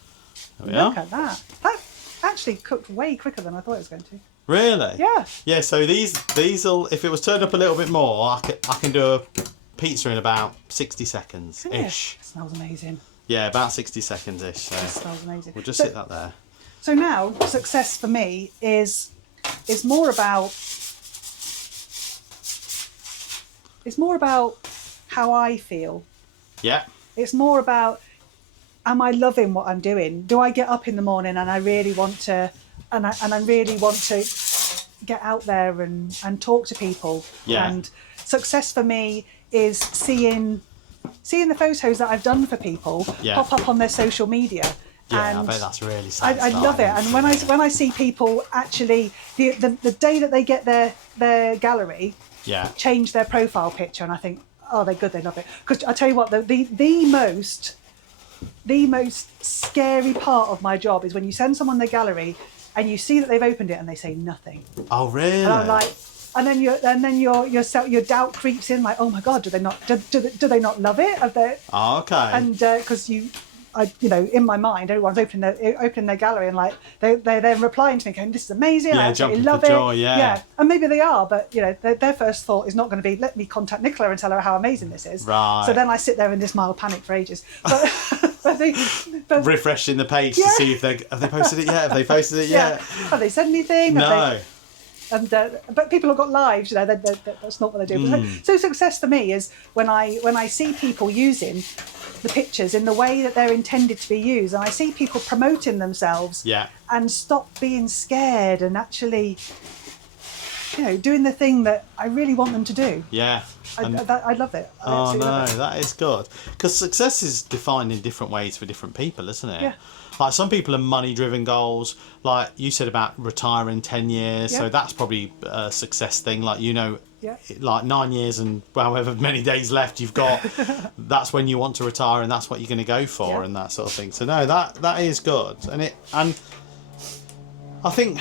There we Look are. at that. That actually cooked way quicker than I thought it was going to. Really? Yeah. Yeah. So these'll, if it was turned up a little bit more, I can do a pizza in about 60 seconds ish. It smells amazing. Yeah, about 60 seconds ish. So It smells amazing. we'll just So- sit that there. So now, success for me is more about how I feel. Yeah. It's more about, am I loving what I'm doing? Do I get up in the morning and I really want to, and I really want to get out there and talk to people. Yeah. And success for me is seeing the photos that I've done for people Yeah. pop up on their social media. Yeah, And I bet that's really I satisfying. love it, and when I see people actually the day that they get their gallery Yeah. change their profile picture, and I think, oh, they're good, they love it. Because I tell you what, the most scary part of my job is when you send someone their gallery and you see that they've opened it and they say nothing. Oh, really? And I'm like, and then your doubt creeps in, like, oh my god, do they not love it? Have they? Oh, okay. And because in my mind, everyone's opening their gallery and like they're replying to me, going, "This is amazing! Yeah, I absolutely jumping love for it." joy, yeah. And maybe they are, but their first thought is not going to be, "Let me contact Nicola and tell her how amazing this is." Right. So then I sit there in this mild panic for ages. But refreshing the page to Yeah. see if have they posted it yet? Have they posted it yet? Have they said anything? No. But people have got lives, that's not what they do. So success for me is when I see people using the pictures in the way that they're intended to be used, and I see people promoting themselves, Yeah. and stop being scared and actually, doing the thing that I really want them to do. Yeah. I love it. I Oh absolutely no, love it. that is good. Because success is defined in different ways for different people, isn't it? Yeah. Like some people are money-driven goals. Like you said about retiring 10 years, Yeah. so that's probably a success thing. Like Yeah. like 9 years and however many days left you've got, that's when you want to retire, and that's what you're going to go for, Yeah. and that sort of thing. So no, that is good, and I think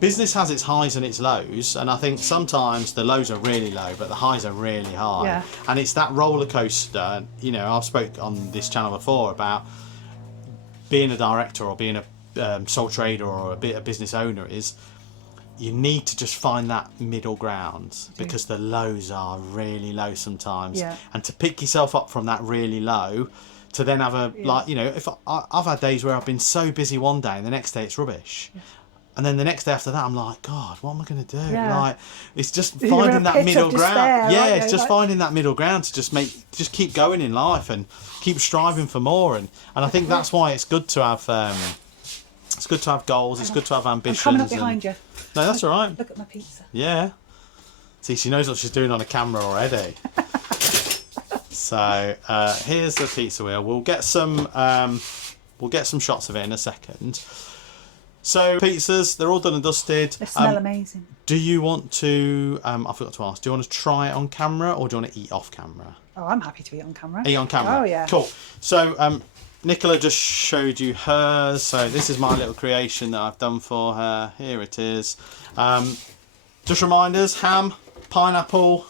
business has its highs and its lows, and I think sometimes the lows are really low, but the highs are really high. Yeah. And it's that roller coaster. I've spoke on this channel before about being a director or being a sole trader or a business owner is you need to just find that middle ground, because the lows are really low sometimes. Yeah. And to pick yourself up from that really low, to then have if I've had days where I've been so busy one day and the next day it's rubbish. Yeah. And then the next day after that, I'm like, God, what am I going to do? Yeah. Like, it's just You're in finding a that pit middle of ground. despair, Yeah, aren't it's you? just Like- finding that middle ground to just keep going in life and keep striving for more. And I think that's why it's good to have goals. It's good to have I'm ambitions. coming up behind you. No, that's all right. Look at my pizza. Yeah. See, she knows what she's doing on a camera already. So here's the pizza wheel. We'll get some shots of it in a second. So pizzas, they're all done and dusted. They smell amazing. Do you want to? I forgot to ask. Do you want to try it on camera or do you want to eat off camera? Oh, I'm happy to eat on camera. Eat on camera. Oh yeah. Cool. So Nicola just showed you hers. So this is my little creation that I've done for her. Here it is. Just reminders: ham, pineapple,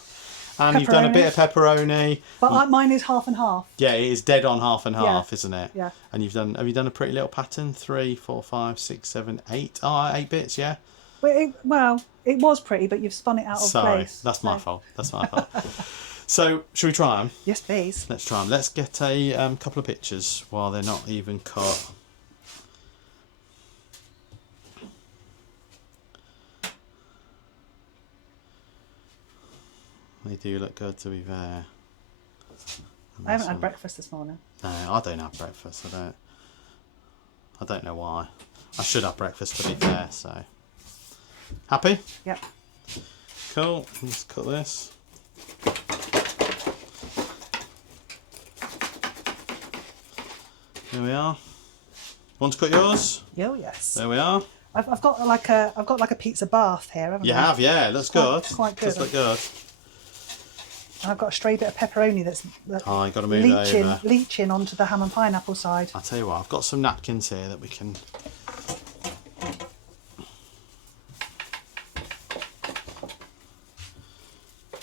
And you've done a bit of pepperoni. But mine is half and half. Yeah, it is dead on half and half, isn't it? Yeah. And have you done a pretty little pattern? 3, 4, 5, 6, 7, 8. Oh, 8 bits, yeah. Well, it was pretty, but you've spun it out of place. Sorry, that's my fault. That's my fault. So, should we try them? Yes, please. Let's try them. Let's get a couple of pictures while they're not even cut. They do look good, to be fair. I haven't had breakfast this morning. No, I don't have breakfast. I don't know why. I should have breakfast, to be fair. So, happy? Yep. Cool. Let's cut this. There we are. Want to cut yours? Oh yes. There we are. I've got like a pizza bath here, haven't I? You have, yeah. It looks good. Quite good. Does look good. And I've got a stray bit of pepperoni that's Oh, you got to move it over. leaching onto the ham and pineapple side. I'll tell you what. I've got some napkins here that we can.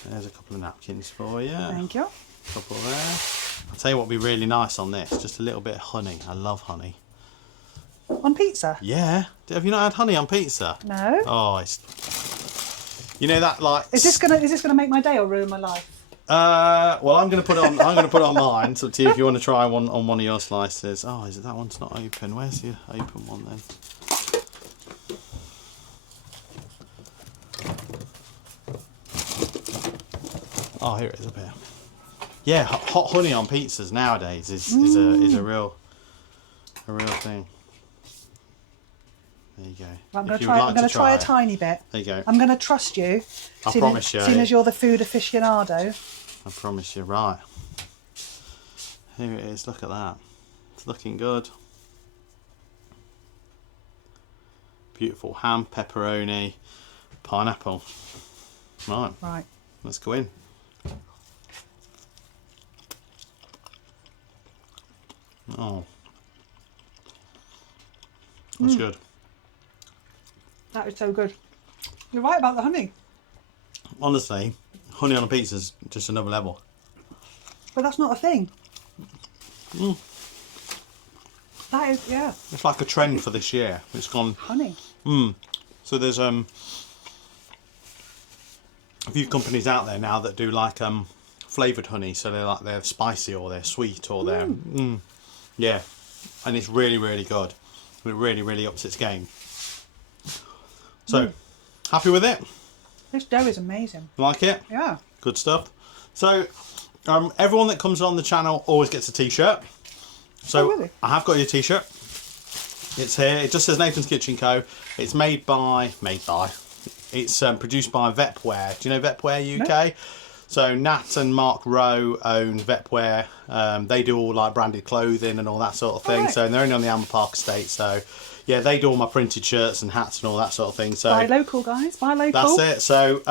There's a couple of napkins for you. Thank you. A couple there. I'll tell you what would be really nice on this. Just a little bit of honey. I love honey. On pizza? Yeah. Have you not had honey on pizza? No. Oh, it's. You know that like. Is this gonna make my day or ruin my life? Well, I'm gonna put it on. I'm gonna put it on mine. It's up to you if you want to try one on one of your slices. Oh, is it that one's not open? Where's the open one then? Oh, here it is up here. Yeah, hot honey on pizzas nowadays is a real thing. There you go. Right, I'm going to try a tiny bit. There you go. I'm going to trust you. I promise you. Seeing as you're the food aficionado. I promise you. Right. Here it is. Look at that. It's looking good. Beautiful ham, pepperoni, pineapple. Right. Right. Let's go in. Oh. That's good. That is so good. You're right about the honey. Honestly, honey on a pizza is just another level. But that's not a thing. That is, yeah. It's like a trend for this year. It's gone. Honey. So there's a few companies out there now that do like flavoured honey. So they're spicy or they're sweet or they're yeah, and it's really really good. It really ups its game. So happy with it? This dough is amazing. Like it? Yeah. Good stuff. So everyone that comes on the channel always gets a t-shirt. So really? I have got your t-shirt. It's here. It just says Nathan's Kitchen Co. It's made by. It's produced by Vepware. Do you know Vepware UK? No. So Nat and Mark Rowe own Vepware. They do all like branded clothing and all that sort of thing. Right. So and they're only on the Amber Park estate. So yeah, they do all my printed shirts and hats and all that sort of thing. So buy local, guys. Buy local. That's it. So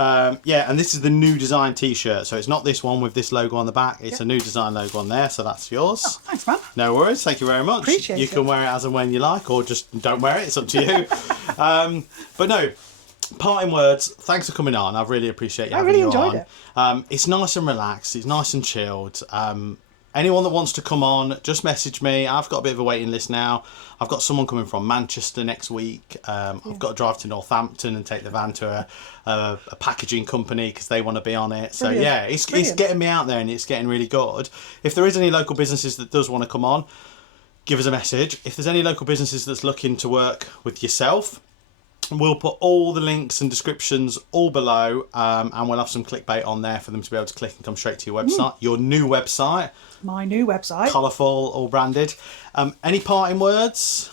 yeah, and this is the new design t-shirt. So it's not this one with this logo on the back. It's a new design logo on there. So that's yours. Oh, thanks, man. No worries. Thank you very much. Appreciate it. You can wear it as and when you like, or just don't wear it. It's up to you. But no. Parting words. Thanks for coming on. I really appreciate you. I really enjoyed it. It's nice and relaxed. It's nice and chilled. Anyone that wants to come on, just message me. I've got a bit of a waiting list now. I've got someone coming from Manchester next week. I've got to drive to Northampton and take the van to a packaging company because they want to be on it. So Brilliant. yeah, it's getting me out there and it's getting really good. If there is any local businesses that does want to come on, give us a message. If there's any local businesses that's looking to work with yourself, we'll put all the links and descriptions all below, and we'll have some clickbait on there for them to be able to click and come straight to your website. Your new website. My new website. Colourful, all branded. Any parting words?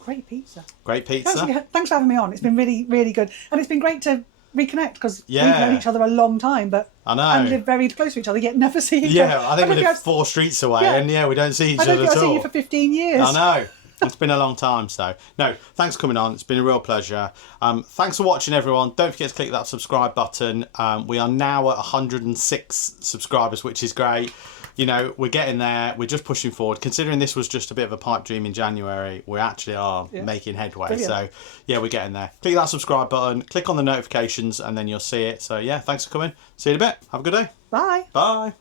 Great pizza. Great pizza. Thanks for having me on. It's been really, really good. And it's been great to reconnect because we've Yeah. known each other a long time, but I know. and live very close to each other, yet never see each other. Yeah, I think we live 4 streets away, Yeah. and yeah, we don't see each I don't other think at I've seen all. you for 15 years. I know. It's been a long time, so no, thanks for coming on. It's been a real pleasure. Thanks for watching, everyone. Don't forget to click that subscribe button. We are now at 106 subscribers, which is great. you know, we're getting there. We're just pushing forward. Considering this was just a bit of a pipe dream in January, we actually are making headway. Brilliant. So, yeah, we're getting there. Click that subscribe button. Click on the notifications, and then you'll see it. So, yeah, thanks for coming. See you in a bit. Have a good day. Bye. Bye.